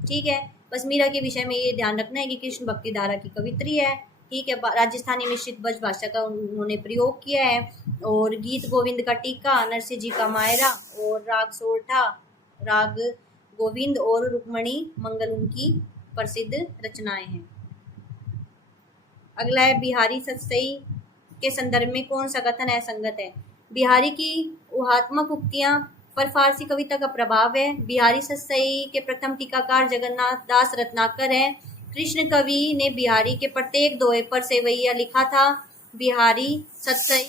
ठीक है। बस मीरा के विषय में ये ध्यान रखना है कि कृष्ण भक्ति धारा की कवित्री है, ठीक है। राजस्थानी मिश्रित ब्रज भाषा का उन्होंने प्रयोग किया है। और गीत गोविंद का टीका, नरसिंह जी का मायरा और राग सोरठा, राग गोविंद और रुक्मणी मंगल उनकी प्रसिद्ध रचनाएं हैं। अगला है, बिहारी सतसई के संदर्भ में कौन सा कथन असंगत है? बिहारी की ऊहात्मक उक्तियां पर फारसी कविता का प्रभाव है। बिहारी सत्सई के प्रथम टीकाकार जगन्नाथ दास रत्नाकर हैं। कृष्ण कवि ने बिहारी के प्रत्येक दोहे पर सेवैया लिखा था। बिहारी सत्सई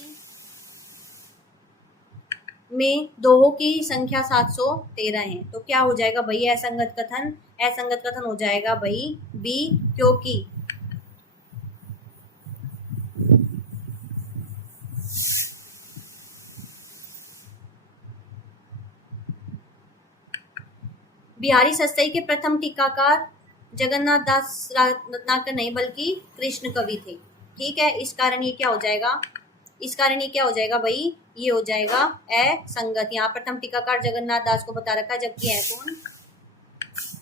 में दोहों की संख्या 713 है। तो क्या हो जाएगा भाई असंगत कथन? असंगत कथन हो जाएगा भाई बी, क्योंकि बिहारी सत्सई के प्रथम टीकाकार जगन्नाथ दास रत्नाकर नहीं बल्कि कृष्ण कवि थे। ठीक है, इस कारण ये क्या हो जाएगा? इस कारण ये क्या हो जाएगा भाई? ये हो जाएगा असंगत। यहाँ प्रथम टीकाकार जगन्नाथ दास को बता रखा है, जबकि है कौन?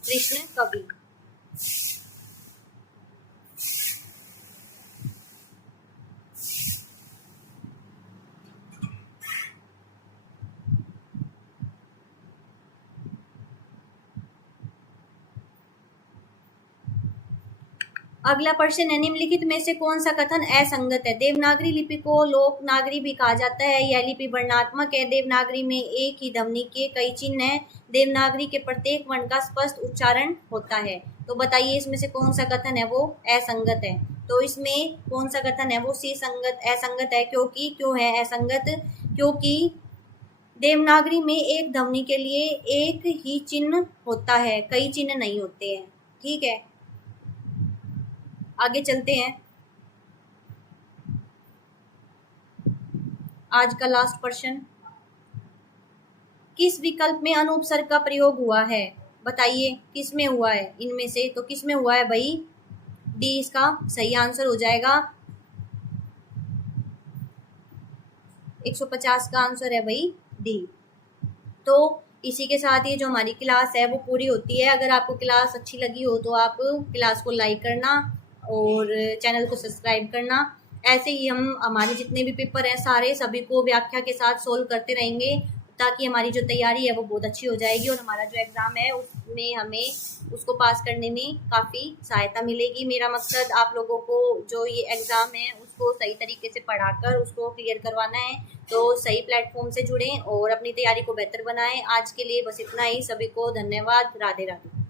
कृष्ण कवि। अगला प्रश्न है, निम्नलिखित में से कौन सा कथन असंगत है? देवनागरी लिपि को लोकनागरी भी कहा जाता है। यह लिपि वर्णात्मक है। देवनागरी में एक ही ध्वनि के कई चिन्ह हैं। देवनागरी के प्रत्येक वर्ण का स्पष्ट उच्चारण होता है। तो बताइए इसमें से कौन सा कथन है वो असंगत है? तो इसमें कौन सा कथन है वो सी संगत असंगत है। क्योंकि क्यों है असंगत? क्योंकि देवनागरी में एक ध्वनि के लिए एक ही चिन्ह होता है, कई चिन्ह नहीं होते हैं। ठीक है, आगे चलते हैं। आज का लास्ट प्रश्न, किस विकल्प में अनुपसर्ग का प्रयोग हुआ है? बताइए किस में हुआ है इनमें से? तो किस में हुआ है भाई? डी इसका सही आंसर हो जाएगा। 150 का आंसर है भाई डी। तो इसी के साथ ये जो हमारी क्लास है वो पूरी होती है। अगर आपको क्लास अच्छी लगी हो तो आप क्लास को लाइक करना और चैनल को सब्सक्राइब करना। ऐसे ही हम हमारे जितने भी पेपर हैं सारे सभी को व्याख्या के साथ सोल्व करते रहेंगे, ताकि हमारी जो तैयारी है वो बहुत अच्छी हो जाएगी और हमारा जो एग्ज़ाम है उसमें हमें उसको पास करने में काफ़ी सहायता मिलेगी। मेरा मकसद आप लोगों को जो ये एग्ज़ाम है उसको सही तरीके से पढ़ाकर उसको क्लियर करवाना है। तो सही प्लेटफॉर्म से जुड़ें और अपनी तैयारी को बेहतर बनाएं। आज के लिए बस इतना ही। सभी को धन्यवाद। राधे राधे।